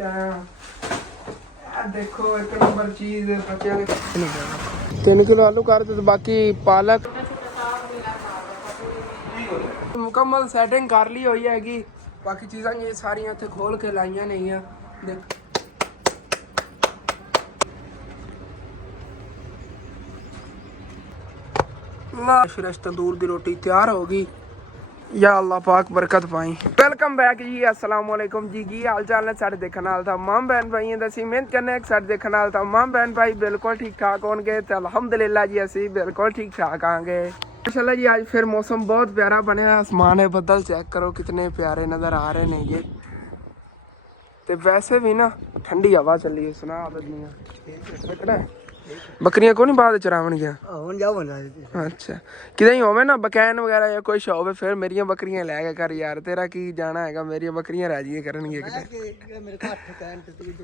लाया देखो एक नंबर चीज बच्चे 3 किलो आलू कर दे, बाकी पालक मुकम्मल सैटिंग कर ली हुई हैगी। बाकी चीज़ां ये सारियां इत्थे खोल के लाइयां नहीं है। देख फ्रेश तंदूर की रोटी तैयार होगी। या अल्लाह पाक बरकत पाई। वेलकम बैक जी, अस्सलाम वालेकुम जी। की हाल चाल है सारे देखने वाले तमाम बहन भाई दसी मेहनत करने सारे देखने वाले तमाम बहन भाई बिल्कुल ठीक ठाक होंगे तो अल्हम्दुलिल्लाह जी असी बिल्कुल ठीक ठाक आएंगे माशाल्लाह जी। आज फिर मौसम बहुत प्यारा बनया, आसमान है बदल चेक करो कितने प्यारे नज़र आ रहे हैं ये। तो वैसे भी ना ठंडी हवा चली है सुना आदमी बकरियां को नहीं बाद चरावन गया। अच्छा किते ही होवे ना बकैन वगैरह या कोई होवे फिर मेरिया बकरियां लैके कर यार, तेरा की जाना है मेरिया बकरियां रह जी करनगे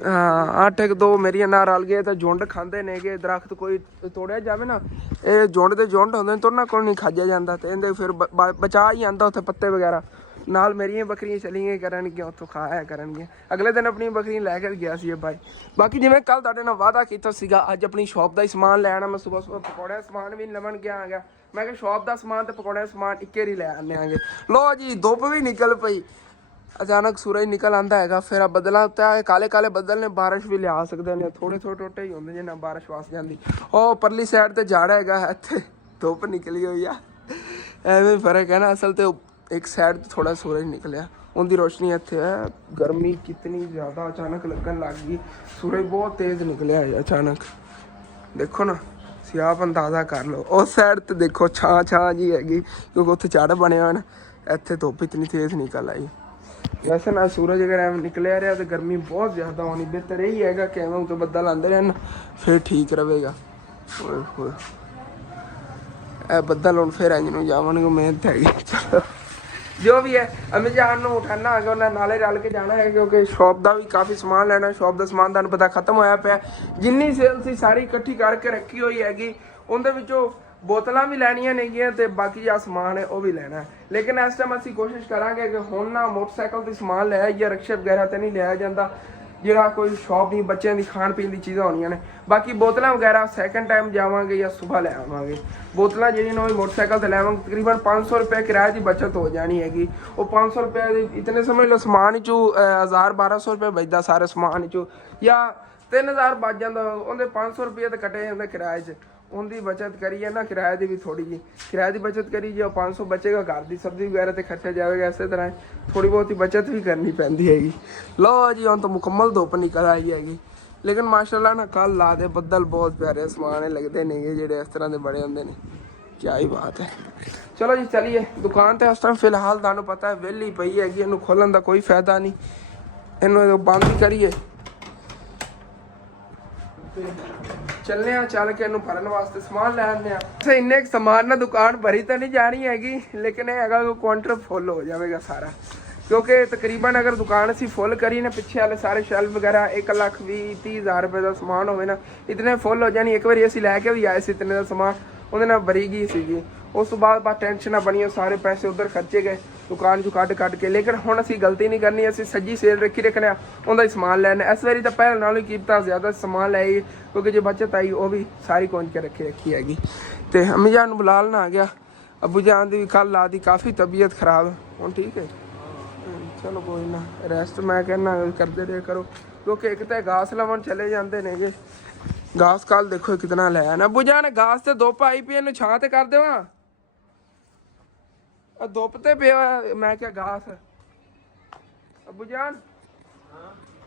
हाँ 8 2 मेरिया ना रल गए तो झुंड खांदे ने गे। दरख्त कोई तोड़िया जावे ना ये झुंड दे झुंड होंदे तुरना कोल नहीं खाजा जाता तो इहदे फिर बचा ही आंदा उत्थे पत्ते वगैरह नाल मेरिया बकरियां चलिए करनगियां उत्थों खाया करनगियां। अगले दिन अपनी बकरियां लैके गया सी भाई। बाकी जिवें कल तुहाडे नाल वादा कीता सीगा अज अपनी शॉप का ही समान लै आना। मैं सुबह सुबह पकौड़े समान भी लवन गया आ गया। मैं कहा शॉप का समान तो पकौड़े समान इक्के ही लै आने आगे। लो जी धुप भी निकल पई, अचानक सूरज निकल आंदा है। फिर बदलों उत्ते काले काले बदल ने बारिश भी लिया सकते हैं, थोड़े थोड़े टोटे ही होंगे जिन्ना बारिश वस जाती। ओ परली साइड ते झाड़ है इत्थे धुप निकली हुई है। एवें फर्क है ना, असल तो एक साइड तो थोड़ा सूरज निकलिया उनकी रोशनी इत्थे है। गर्मी कितनी ज़्यादा अचानक लगन लग गई, सूरज बहुत तेज़ निकलिया है अचानक। देखो ना सियाप अंदाजा कर लो। उस साइड तो देखो छां छां जी हैगी क्योंकि उत्थे झाड़ बने हुए हैं, इत्थे धुप इतनी तेज़ निकल आई। वैसे ना सूरज अगर एवं निकलिया रहा तो गर्मी बहुत ज़्यादा होनी। बेहतर यही है कि एवं तो बदल आते रहन फिर ठीक रहेगा। बदल हम फिर इंज नूं जावांगे मेहनत हैगी। चलो जो भी है अम्मी जान नूं उठाना है उन्हें नाले रल के जाना है क्योंकि शॉप का भी काफ़ी समान लेना। शॉप का समान तुहानूं पता खत्म होया पिया, जिन्नी सेल सी सारी इकट्ठी करके रखी हुई हैगी। उनदे विचों बोतलां भी लैनियां नेगियां ते बाकी जो समान है वह भी लेना है। लेकिन इस टाइम असीं कोशिश करांगे कि हुण ना मोटरसाइकिल ते समान लिया या रिक्शे वगैरह ते नहीं लिया जाता जिहड़ा कोई शॉप नहीं बच्चों की खाण पीण की चीज़ां होनियां ने। बाकी बोतलां वगैरह सैकेंड टाइम जावांगे या सुबह लै आवांगे। बोतलां जिहड़ियां मोटरसाइकिल ते लैवांगे तकरीबन 500 रुपये किराए की बचत हो जानी हैगी। वो 500 रुपये इतने समझ लो समान चो 1000-1200 रुपये बचता सारे समान चो या 3000 बच जाता। उन्हें 500 रुपये तो कटे जाते किराए च, उनकी बचत करिए ना किराए की भी थोड़ी जी किराए की बचत करी जो 500 बचेगा घर की सब्जी वगैरह तो खर्चा जाएगा। इस तरह थोड़ी बहुत ही बचत भी करनी पैंदी हैगी। लो जी हम तो मुकम्मल धुप निकल आई हैगी। लेकिन माशाल्लाह ना कल ला दे बदल बहुत प्यारे समान लगते नहीं जेडे इस तरह के बड़े होंगे ने, क्या ही बात है। चलो जी चलिए दुकान तो इस टाइम फिलहाल तुहानूं पता है वेली पई हैगी, इनू खोलन का कोई फायदा नहीं, इनू बंद ही करिए चलने चल के इनू भरन वास्ते समान लै आने। इन्ने समान ना दुकान भरी तो नहीं जानी हैगी लेकिन यह है काउंटर फुल हो जाएगा सारा क्योंकि तकरीबन अगर दुकान असी फुल करी ना पिछे वाले सारे शेल्फ वगैरह 1,20,30,000 रुपये का समान हो ना इतने फुल हो जानी। एक बार असी लैके भी आए इतने का समान उन्हें भरी गई सी। उस तो बाद टेंशन बनिया सारे पैसे उधर खर्चे गए दुकान चो कट के। लेकिन हुण असी गलती नहीं करनी, असी सज्जी सेल रखी रखने उनका ही समान लैना। इस बारी तो पहले नालों कीमत ज़्यादा समान लै क्योंकि जो बचत आई वो भी सारी कौन के रखी हैगी। तो अम्मी जान बुला लेना आ गया, अबू जान की भी कल ला दी काफ़ी तबीयत खराब हूँ ठीक है। चलो कोई ना रेस्ट मैं कहना करते रहे करो क्योंकि एक तो घास लवन चले जाते हैं जे घास कल देखो कितना लै आना। अबू जान घास तो धुप आई पी इन्हू छां ते कर देवां धुप ते पिया मैं क्या घास अबू जान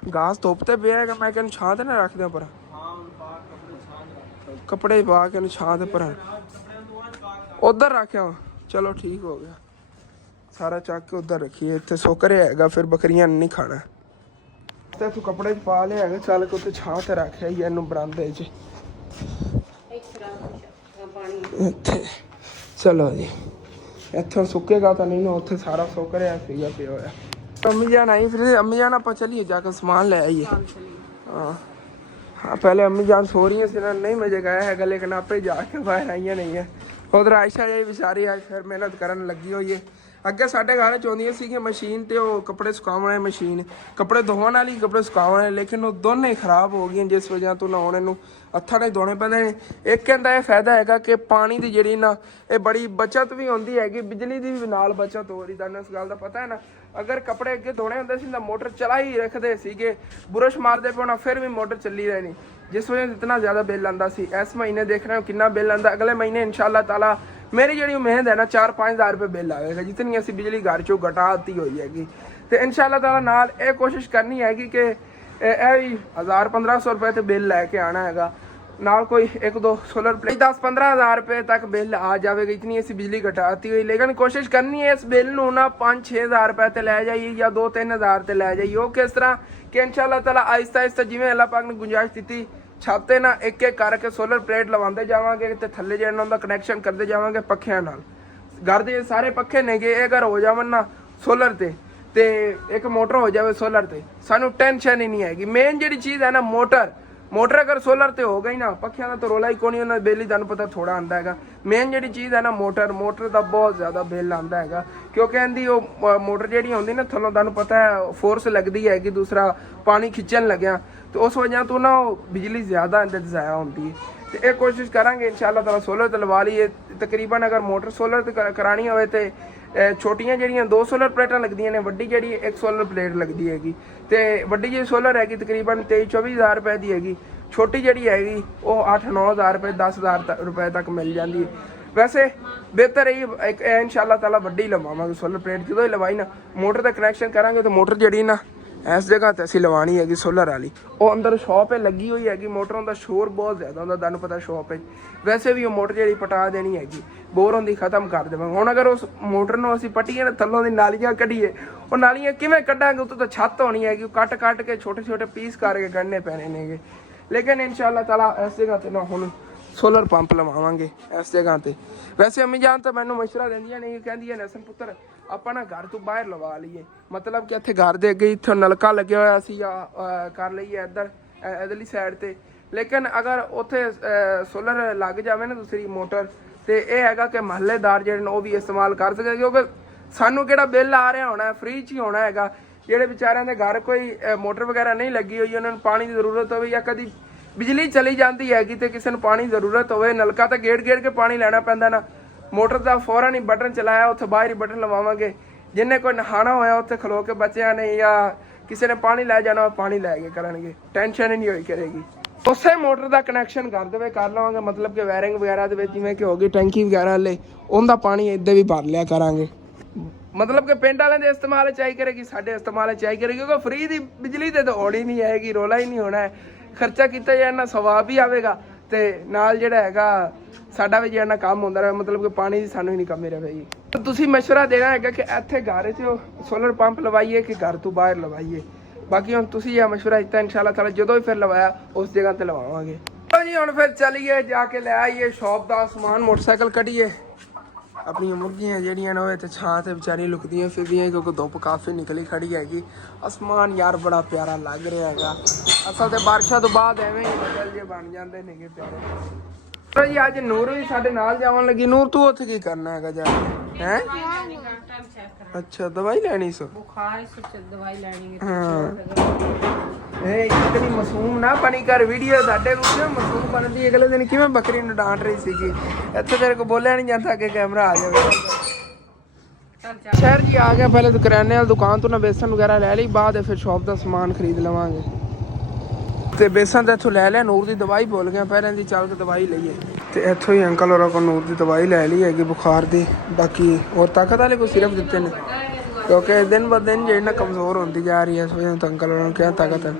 घास धुप ते पिया मैं क्या छां ते ना रख दें पर कपड़े पा के छां ते पर उधर रखा। चलो ठीक हो गया सारा चक के उधर रखिए इतने सुक रहा है फिर बकरियां नहीं खाना। तो तू कपड़े पा लिया चल के उत्ते छां ते रख आई इनू बरांदे च इत्थे। चलो जी इत्थों सुकेगा तो नहीं ना उत्थे सारा सुक रहा पिया पिया होया। अम्मी जान आई फिर अम्मी जान आप चलिए जाकर समान ले आइए। हाँ पहले अम्मी जान सो रही है नहीं मजे गया है लेकिन आपे जाके बाहर आई नहीं है। उधर आयशा जी बेचारी आज फिर मेहनत करन लगी हुई है ਅੱਗੇ ਸਾਡੇ ਘਰ ਚ ਆਉਂਦੀਆਂ ਸੀਗੀਆਂ ਮਸ਼ੀਨ ਤੇ ਉਹ ਕੱਪੜੇ ਸੁਕਾਉਣ ਵਾਲੀ ਮਸ਼ੀਨ, ਕੱਪੜੇ ਧੋਣ ਵਾਲੀ, ਕੱਪੜੇ ਸੁਕਾਉਣ ਵਾਲੇ, ਲੇਕਿਨ ਉਹ ਦੋਨੇ ਖਰਾਬ ਹੋ ਗਈਆਂ ਜਿਸ ਵਜ੍ਹਾ ਤੋਂ ਲਾਉਣੇ ਨੂੰ ਹੱਥਾਂ ਨਾਲ ਧੋਣੇ ਪੈਂਦੇ ਨੇ। ਇੱਕ ਕਹਿੰਦਾ ਇਹ ਫਾਇਦਾ ਹੈਗਾ ਕਿ ਪਾਣੀ ਦੀ ਜਿਹੜੀ ਨਾ ਇਹ ਬੜੀ ਬਚਤ ਵੀ ਹੁੰਦੀ ਹੈਗੀ, ਬਿਜਲੀ ਦੀ ਵੀ ਨਾਲ ਬਚਤ ਹੋ ਰਹੀ। ਤੁਹਾਨੂੰ ਇਸ ਗੱਲ ਦਾ ਪਤਾ ਹੈ ਨਾ, ਅਗਰ ਕੱਪੜੇ ਅੱਗੇ ਧੋਣੇ ਹੁੰਦੇ ਸੀ ਤਾਂ ਮੋਟਰ ਚਲਾ ਹੀ ਰੱਖਦੇ ਸੀਗੇ, ਬੁਰਸ਼ ਮਾਰਦੇ ਪਾਉਣਾ ਫਿਰ ਵੀ ਮੋਟਰ ਚੱਲੀ ਰਹਿਣੀ, ਜਿਸ ਵਜ੍ਹਾ ਇਤਨਾ ਜ਼ਿਆਦਾ ਬਿੱਲ ਆਉਂਦਾ ਸੀ। ਇਸ ਮਹੀਨੇ ਦੇਖ ਰਹੇ ਹੋ ਕਿੰਨਾ ਬਿੱਲ ਆਉਂਦਾ, ਅਗਲੇ ਮਹੀਨੇ ਇਨਸ਼ਾਅੱਲਾ ਤਾਲਾ ਮੇਰੀ ਜਿਹੜੀ ਉਮੀਦ ਹੈ ਨਾ 4-5 ਹਜ਼ਾਰ ਰੁਪਏ ਬਿੱਲ ਆਵੇਗਾ, ਜਿਤਨੀ ਅਸੀਂ ਬਿਜਲੀ ਘਰ ਚੋਂ ਘਟਾ ਦਿੱਤੀ ਹੋਈ ਹੈਗੀ। ਤੇ ਇਨਸ਼ਾਅੱਲਾ ਤਾਲਾ ਨਾਲ ਇਹ ਕੋਸ਼ਿਸ਼ ਕਰਨੀ ਹੈਗੀ ਕਿ ਇਹ ਵੀ 1000-1500 ਰੁਪਏ ਤੇ ਬਿੱਲ ਲੈ ਕੇ ਆਣਾ ਹੈਗਾ, ਨਾਲ ਕੋਈ 1-2 ਸੋਲਰ ਪਲੇਟ 10-15 ਹਜ਼ਾਰ ਰੁਪਏ ਤੱਕ ਬਿੱਲ ਆ ਜਾਵੇਗਾ, ਇਤਨੀ ਅਸੀਂ ਬਿਜਲੀ ਘਟਾਤੀ ਹੋਈ। ਲੇਕਿਨ ਕੋਸ਼ਿਸ਼ ਕਰਨੀ ਹੈ ਇਸ ਬਿੱਲ ਨੂੰ ਨਾ 5-6 ਹਜ਼ਾਰ ਰੁਪਏ ਤੇ ਲੈ ਜਾਈਏ ਜਾਂ 2-3 ਹਜ਼ਾਰ ਤੇ ਲੈ ਜਾਈਏ। ਉਹ ਕਿਸ ਤਰ੍ਹਾਂ ਕਿ ਇਨਸ਼ਾਅੱਲਾ ਤਾਲਾ ਆਹਿਸਤਾ ਆਹਿਸਤਾ ਜਿਵੇਂ ਅੱਲਾਹ ਪਾਕ ਨੇ ਗੁੰਜਾਇਸ਼ ਦਿੱਤੀ, ਛੱਤ ਤੇ ਨਾ ਇੱਕ ਇੱਕ ਕਰਕੇ ਸੋਲਰ ਪਲੇਟ ਲਵਾਉਂਦੇ ਜਾਵਾਂਗੇ ਤੇ ਥੱਲੇ ਜਿਹੜਾ ਉਹਦਾ ਕਨੈਕਸ਼ਨ ਕਰਦੇ ਜਾਵਾਂਗੇ ਪੱਖਿਆਂ ਨਾਲ। ਘਰ ਦੇ ਸਾਰੇ ਪੱਖੇ ਨੇਗੇ ਇਹ ਅਗਰ ਹੋ ਜਾਵਣ ਨਾ ਸੋਲਰ ਤੇ ਇੱਕ ਮੋਟਰ ਹੋ ਜਾਵੇ ਸੋਲਰ ਤੇ, ਸਾਨੂੰ ਟੈਨਸ਼ਨ ਹੀ ਨਹੀਂ ਹੈਗੀ। ਮੇਨ ਜਿਹੜੀ ਚੀਜ਼ ਹੈ ਨਾ ਮੋਟਰ ਅਗਰ ਸੋਲਰ ਤੇ ਹੋ ਗਈ ਨਾ, ਪੱਖਿਆਂ ਦਾ ਤਾਂ ਰੋਲਾ ਹੀ ਕੋਈ ਨਹੀਂ, ਉਹਨਾਂ ਬਿੱਲ ਹੀ ਤੁਹਾਨੂੰ ਪਤਾ ਥੋੜਾ ਆਉਂਦਾ ਹੈਗਾ। ਮੇਨ ਜਿਹੜੀ ਚੀਜ਼ ਹੈ ਨਾ ਮੋਟਰ ਦਾ ਬਹੁਤ ਜ਼ਿਆਦਾ ਬਿੱਲ ਆਉਂਦਾ ਹੈਗਾ, ਕਿਉਂਕਿ ਇਹਦੀ ਉਹ ਮੋਟਰ ਜਿਹੜੀ ਹੁੰਦੀ ਨਾ ਥੱਲੋਂ ਤੁਹਾਨੂੰ ਪਤਾ ਹੈ ਫੋਰਸ ਲੱਗਦੀ ਹੈਗੀ, ਦੂਸਰਾ ਪਾਣੀ ਖਿੱਚਣ ਲੱਗਿਆ, ਤੇ ਉਸ ਵਜ੍ਹਾ ਤੋਂ ਨਾ ਉਹ ਬਿਜਲੀ ਜ਼ਿਆਦਾ ਅੰਦਰ ਜ਼ਾਇਆ ਹੁੰਦੀ ਹੈ। ਤੇ ਇਹ ਕੋਸ਼ਿਸ਼ ਕਰਾਂਗੇ ਇਨਸ਼ਾਅੱਲਾ ਤਾਲਾ ਸੋਲਰ ਤੇ ਲਵਾ ਲਈਏ। ਤਕਰੀਬਨ ਅਗਰ ਮੋਟਰ ਸੋਲਰ ਤੇ ਕਰਾਣੀ ਹੋਵੇ ਤੇ ਛੋਟੀਆਂ ਜਿਹੜੀਆਂ 2 ਸੋਲਰ ਪਲੇਟਾਂ ਲੱਗਦੀਆਂ ਨੇ, ਵੱਡੀ ਜਿਹੜੀ 1 ਸੋਲਰ ਪਲੇਟ ਲੱਗਦੀ ਹੈਗੀ। ਤੇ ਵੱਡੀ ਜਿਹੜੀ ਸੋਲਰ ਹੈਗੀ ਤਕਰੀਬਨ 23-24 ਹਜ਼ਾਰ ਰੁਪਏ ਦੀ ਹੈਗੀ, ਛੋਟੀ ਜਿਹੜੀ ਹੈਗੀ ਉਹ 8-9 ਹਜ਼ਾਰ ਰੁਪਏ 10 ਹਜ਼ਾਰ ਰੁਪਏ ਤੱਕ ਮਿਲ ਜਾਂਦੀ ਹੈ। ਵੈਸੇ ਬਿਹਤਰ ਇਹ ਇੱਕ ਇਨਸ਼ਾਅੱਲਾ ਤਾਲਾ ਵੱਡੀ ਲਵਾਵਾਂਗੇ ਸੋਲਰ ਪਲੇਟ। ਜਦੋਂ ਹੀ ਲਵਾਈ ਨਾ ਮੋਟਰ ਦਾ ਕਨੈਕਸ਼ਨ ਕਰਾਂਗੇ ਤਾਂ ਮੋਟਰ ਜਿਹੜੀ ਨਾ ਇਸ ਜਗ੍ਹਾ ਤੇ ਅਸੀਂ ਲਵਾਉਣੀ ਹੈਗੀ ਸੋਲਰ ਵਾਲੀ, ਉਹ ਅੰਦਰ ਸ਼ੌਪ 'ਤੇ ਲੱਗੀ ਹੋਈ ਹੈਗੀ। ਮੋਟਰਾਂ ਦਾ ਸ਼ੋਰ ਬਹੁਤ ਜ਼ਿਆਦਾ ਹੁੰਦਾ, ਤੁਹਾਨੂੰ ਪਤਾ ਸ਼ੌਪ 'ਚ ਵੈਸੇ ਵੀ ਉਹ ਮੋਟਰ ਜਿਹੜੀ ਪਟਾ ਦੇਣੀ ਹੈਗੀ, ਬੋਰ ਹੁੰਦੀ ਖਤਮ ਕਰ ਦੇਵਾਂਗੇ। ਹੁਣ ਅਗਰ ਉਸ ਮੋਟਰ ਨੂੰ ਅਸੀਂ ਪੱਟੀਏ ਨਾ ਥੱਲੋਂ ਦੀ ਨਾਲੀਆਂ ਕੱਢੀਏ, ਉਹ ਨਾਲੀਆਂ ਕਿਵੇਂ ਕੱਢਾਂਗੇ, ਉੱਤੋਂ ਤਾਂ ਛੱਤ ਹੋਣੀ ਹੈਗੀ, ਉਹ ਕੱਟ ਕੇ ਛੋਟੇ ਪੀਸ ਕਰਕੇ ਕੱਢਣੇ ਪੈਣੇ ਨੇਗੇ। ਲੇਕਿਨ ਇਨਸ਼ਾਅੱਲਾ ਤਾਲਾ ਇਸ ਜਗ੍ਹਾ 'ਤੇ ਨਾ ਹੁਣ ਸੋਲਰ ਪੰਪ ਲਵਾਵਾਂਗੇ ਇਸ ਜਗ੍ਹਾ 'ਤੇ। ਵੈਸੇ ਅੰਮੀ ਜਾਨ ਤਾਂ ਮੈਨੂੰ ਮਸ਼ਵਰਾ ਦਿੰਦੀਆਂ ਨੇ, ਕਹਿੰਦੀਆਂ ਨੇ ਹਸਨ ਪੁੱਤਰ ਆਪਾਂ ਨਾ ਘਰ ਤੋਂ ਬਾਹਰ ਲਵਾ ਲਈਏ, ਮਤਲਬ ਕਿ ਇੱਥੇ ਘਰ ਦੇ ਅੱਗੇ ਇੱਥੇ ਨਲਕਾ ਲੱਗਿਆ ਹੋਇਆ ਸੀ ਜਾਂ ਕਰ ਲਈਏ ਇੱਧਰਲੀ ਸਾਈਡ ਤੇ। ਲੇਕਿਨ ਅਗਰ ਉੱਥੇ ਸੋਲਰ ਲੱਗ ਜਾਵੇ ਨਾ ਦੂਸਰੀ ਮੋਟਰ, ਤੇ ਇਹ ਹੈਗਾ ਕਿ ਮਹੱਲੇਦਾਰ ਜਿਹੜੇ ਨੇ ਉਹ ਵੀ ਇਸਤੇਮਾਲ ਕਰ ਸਕਦੇ, ਕਿਉਂਕਿ ਸਾਨੂੰ ਕਿਹੜਾ ਬਿੱਲ ਆ ਰਿਹਾ ਹੋਣਾ, ਫ੍ਰੀ 'ਚ ਹੀ ਹੋਣਾ ਹੈਗਾ। ਜਿਹੜੇ ਵਿਚਾਰਿਆਂ ਦੇ ਘਰ ਕੋਈ ਮੋਟਰ ਵਗੈਰਾ ਨਹੀਂ ਲੱਗੀ ਹੋਈ, ਉਹਨਾਂ ਨੂੰ ਪਾਣੀ ਦੀ ਜ਼ਰੂਰਤ ਹੋਵੇ ਜਾਂ ਕਦੀ ਬਿਜਲੀ ਚਲੀ ਜਾਂਦੀ ਹੈਗੀ ਤੇ ਕਿਸੇ ਨੂੰ ਪਾਣੀ ਦੀ ਜ਼ਰੂਰਤ ਹੋਵੇ, ਨਲਕਾ ਤਾਂ ਗੇੜ ਕੇ ਪਾਣੀ ਲੈਣਾ ਪੈਂਦਾ ਨਾ, ਮੋਟਰ ਦਾ ਫੌਰਨ ਹੀ ਬਟਨ ਚਲਾਇਆ, ਉੱਥੇ ਬਾਹਰ ਹੀ ਬਟਨ ਲਵਾਵਾਂਗੇ। ਜਿੰਨੇ ਕੋਈ ਨਹਾਣਾ ਹੋਇਆ ਉੱਥੇ ਖਲੋ ਕੇ ਬੱਚਿਆਂ ਨੇ ਜਾਂ ਕਿਸੇ ਨੇ ਪਾਣੀ ਲੈ ਜਾਣਾ ਉਹ ਪਾਣੀ ਲੈ ਕੇ ਕਰਨਗੇ, ਟੈਨਸ਼ਨ ਹੀ ਨਹੀਂ ਹੋਈ ਕਰੇਗੀ। ਉਸੇ ਮੋਟਰ ਦਾ ਕਨੈਕਸ਼ਨ ਕਰ ਲਵਾਂਗੇ, ਮਤਲਬ ਕਿ ਵਾਇਰਿੰਗ ਵਗੈਰਾ ਦੇ ਵਿੱਚ ਜਿਵੇਂ ਕਿ ਹੋ ਗਈ ਟੈਂਕੀ ਵਗੈਰਾ ਲੈ, ਉਹਦਾ ਪਾਣੀ ਇੱਦਾਂ ਵੀ ਭਰ ਲਿਆ ਕਰਾਂਗੇ। ਮਤਲਬ ਕਿ ਪਿੰਡ ਵਾਲਿਆਂ ਦੇ ਇਸਤੇਮਾਲ ਚ ਆਈ ਕਰੇਗੀ, ਸਾਡੇ ਇਸਤੇਮਾਲ ਚ ਆਈ ਕਰੇਗੀ, ਕਿਉਂਕਿ ਫ੍ਰੀ ਦੀ ਬਿਜਲੀ ਤੇ ਤਾਂ ਹੋਣੀ ਨਹੀਂ ਹੈਗੀ, ਰੋਲਾ ਹੀ ਨਹੀਂ ਹੋਣਾ ਹੈ। ਖਰਚਾ ਕੀਤਾ ਜਾਣਾ ਸਵਾਬ ਵੀ ਆਵੇਗਾ ਤੇ ਨਾਲ ਜਿਹੜਾ ਹੈਗਾ ਸਾਡਾ ਵੀ ਜਿਹੜਾ ਕੰਮ ਹੁੰਦਾ ਰਹੇ, ਮਤਲਬ ਕਿ ਪਾਣੀ ਦੀ ਸਾਨੂੰ ਹੀ ਨਹੀਂ ਕਮੀ ਰਹੇਗੀ। ਤੁਸੀਂ ਮਸ਼ਵਰਾ ਦੇਣਾ ਹੈਗਾ ਕਿ ਇੱਥੇ ਘਰ 'ਚ ਸੋਲਰ ਪੰਪ ਲਵਾਈਏ ਕਿ ਘਰ ਤੋਂ ਬਾਹਰ ਲਵਾਈਏ। ਬਾਕੀ ਹੁਣ ਤੁਸੀਂ ਇਹ ਮਸ਼ਵਰਾ ਦਿੱਤਾ, ਇਨਸ਼ਾਅੱਲਾ ਤਾਲਾ ਜਦੋਂ ਵੀ ਫਿਰ ਲਵਾਇਆ ਉਸ ਜਗ੍ਹਾ ਤੇ ਲਵਾਵਾਂਗੇ। ਜੀ ਹੁਣ ਫਿਰ ਚੱਲੀਏ ਜਾ ਕੇ ਲੈ ਆਈਏ ਸ਼ੌਪ ਦਾ ਸਮਾਨ, ਮੋਟਰਸਾਈਕਲ ਕੱਢੀਏ। ਆਪਣੀਆਂ ਮੁਰਗੀਆਂ ਜਿਹੜੀਆਂ ਨੇ ਉਹ ਤੇ ਛਾਂ ਤੇ ਵਿਚਾਰੀ ਲੁਕਦੀਆਂ ਫਿਰਦੀਆਂ, ਕਿਉਂਕਿ ਧੁੱਪ ਕਾਫੀ ਨਿਕਲੀ ਖੜੀ ਹੈਗੀ। ਅਸਮਾਨ ਯਾਰ ਬੜਾ ਪਿਆਰਾ ਲੱਗ ਰਿਹਾ ਹੈਗਾ। ਅਸਲ ਤੇ ਬਾਰਿਸ਼ਾਂ ਤੋਂ ਬਾਅਦ ਐਵੇਂ ਹੀ ਬੱਦਲ ਜੇ ਬਣ ਜਾਂਦੇ ਨੇਗੇ ਪਿਆਰੇ। ਜੀ ਅੱਜ ਨੂਰ ਵੀ ਸਾਡੇ ਨਾਲ ਜਾਵਣ ਲੱਗੀ। ਨੂਰ ਤੂੰ ਉੱਥੇ ਕੀ ਕਰਨਾ ਹੈਗਾ ਜਾ ਕੇ? ਹੈ ਅੱਛਾ ਦਵਾਈ ਲੈਣੀ ਸੋ ਬੁਖਾਰ ਦਵਾਈ ਲੈਣੀ ਹੈ। ਇਤਨੀ ਮਾਸੂਮ ਨਾ ਬਣੀ ਕਰ ਵੀਡੀਓ, ਸਾਡੇ ਕੋਲ ਮਾਸੂਮ ਬਣਦੀ। ਅਗਲੇ ਦਿਨ ਕਿਵੇਂ ਬੱਕਰੀ ਨੂੰ ਡਾਂਟ ਰਹੀ ਸੀਗੀ, ਇੱਥੇ ਤੇਰੇ ਕੋਲ ਬੋਲਿਆ ਨਹੀਂ ਜਾਂਦਾ ਕਿ ਕੈਮਰਾ ਆ ਜਾਵੇ। ਸ਼ਹਿਰ ਜੀ ਆ ਗਿਆ, ਪਹਿਲੇ ਤਾਂ ਕਰਿਆਨੇ ਵਾਲੀ ਦੁਕਾਨ ਤੋਂ ਨਾ ਬੇਸਨ ਵਗੈਰਾ ਲੈ ਲਈ, ਬਾਅਦ ਫਿਰ ਸ਼ੌਪ ਦਾ ਸਮਾਨ ਖਰੀਦ ਲਵਾਂਗੇ। ਤੇ ਬੇਸਨ ਤਾਂ ਇੱਥੋਂ ਲੈ ਲਿਆ, ਨੂਰ ਦੀ ਦਵਾਈ ਭੁੱਲ ਗਿਆ ਪਹਿਲਾਂ ਦੀ, ਚੱਲ ਕੇ ਦਵਾਈ ਲਈਏ। ਤੇ ਇੱਥੋਂ ਹੀ ਅੰਕਲ ਹੋਰਾਂ ਕੋਲ ਨੂਰ ਦੀ ਦਵਾਈ ਲੈ ਲਈ ਹੈਗੀ ਬੁਖਾਰ ਦੀ। ਬਾਕੀ ਹੋਰ ਤਾਕਤ ਵਾਲੇ ਕੋਈ ਸਿਰਫ ਦਿੱਤੇ ਨੇ, ਕਿਉਂਕਿ ਦਿਨ ਬ ਦਿਨ ਜਿਹੜੀ ਨਾ ਕਮਜ਼ੋਰ ਹੁੰਦੀ ਜਾ ਰਹੀ ਹੈ, ਇਸ ਵਜ੍ਹਾ ਤੋਂ ਅੰਕਲ ਹੋਰਾਂ ਨੂੰ ਕਿਹਾ ਤਾਕਤ ਹੈ।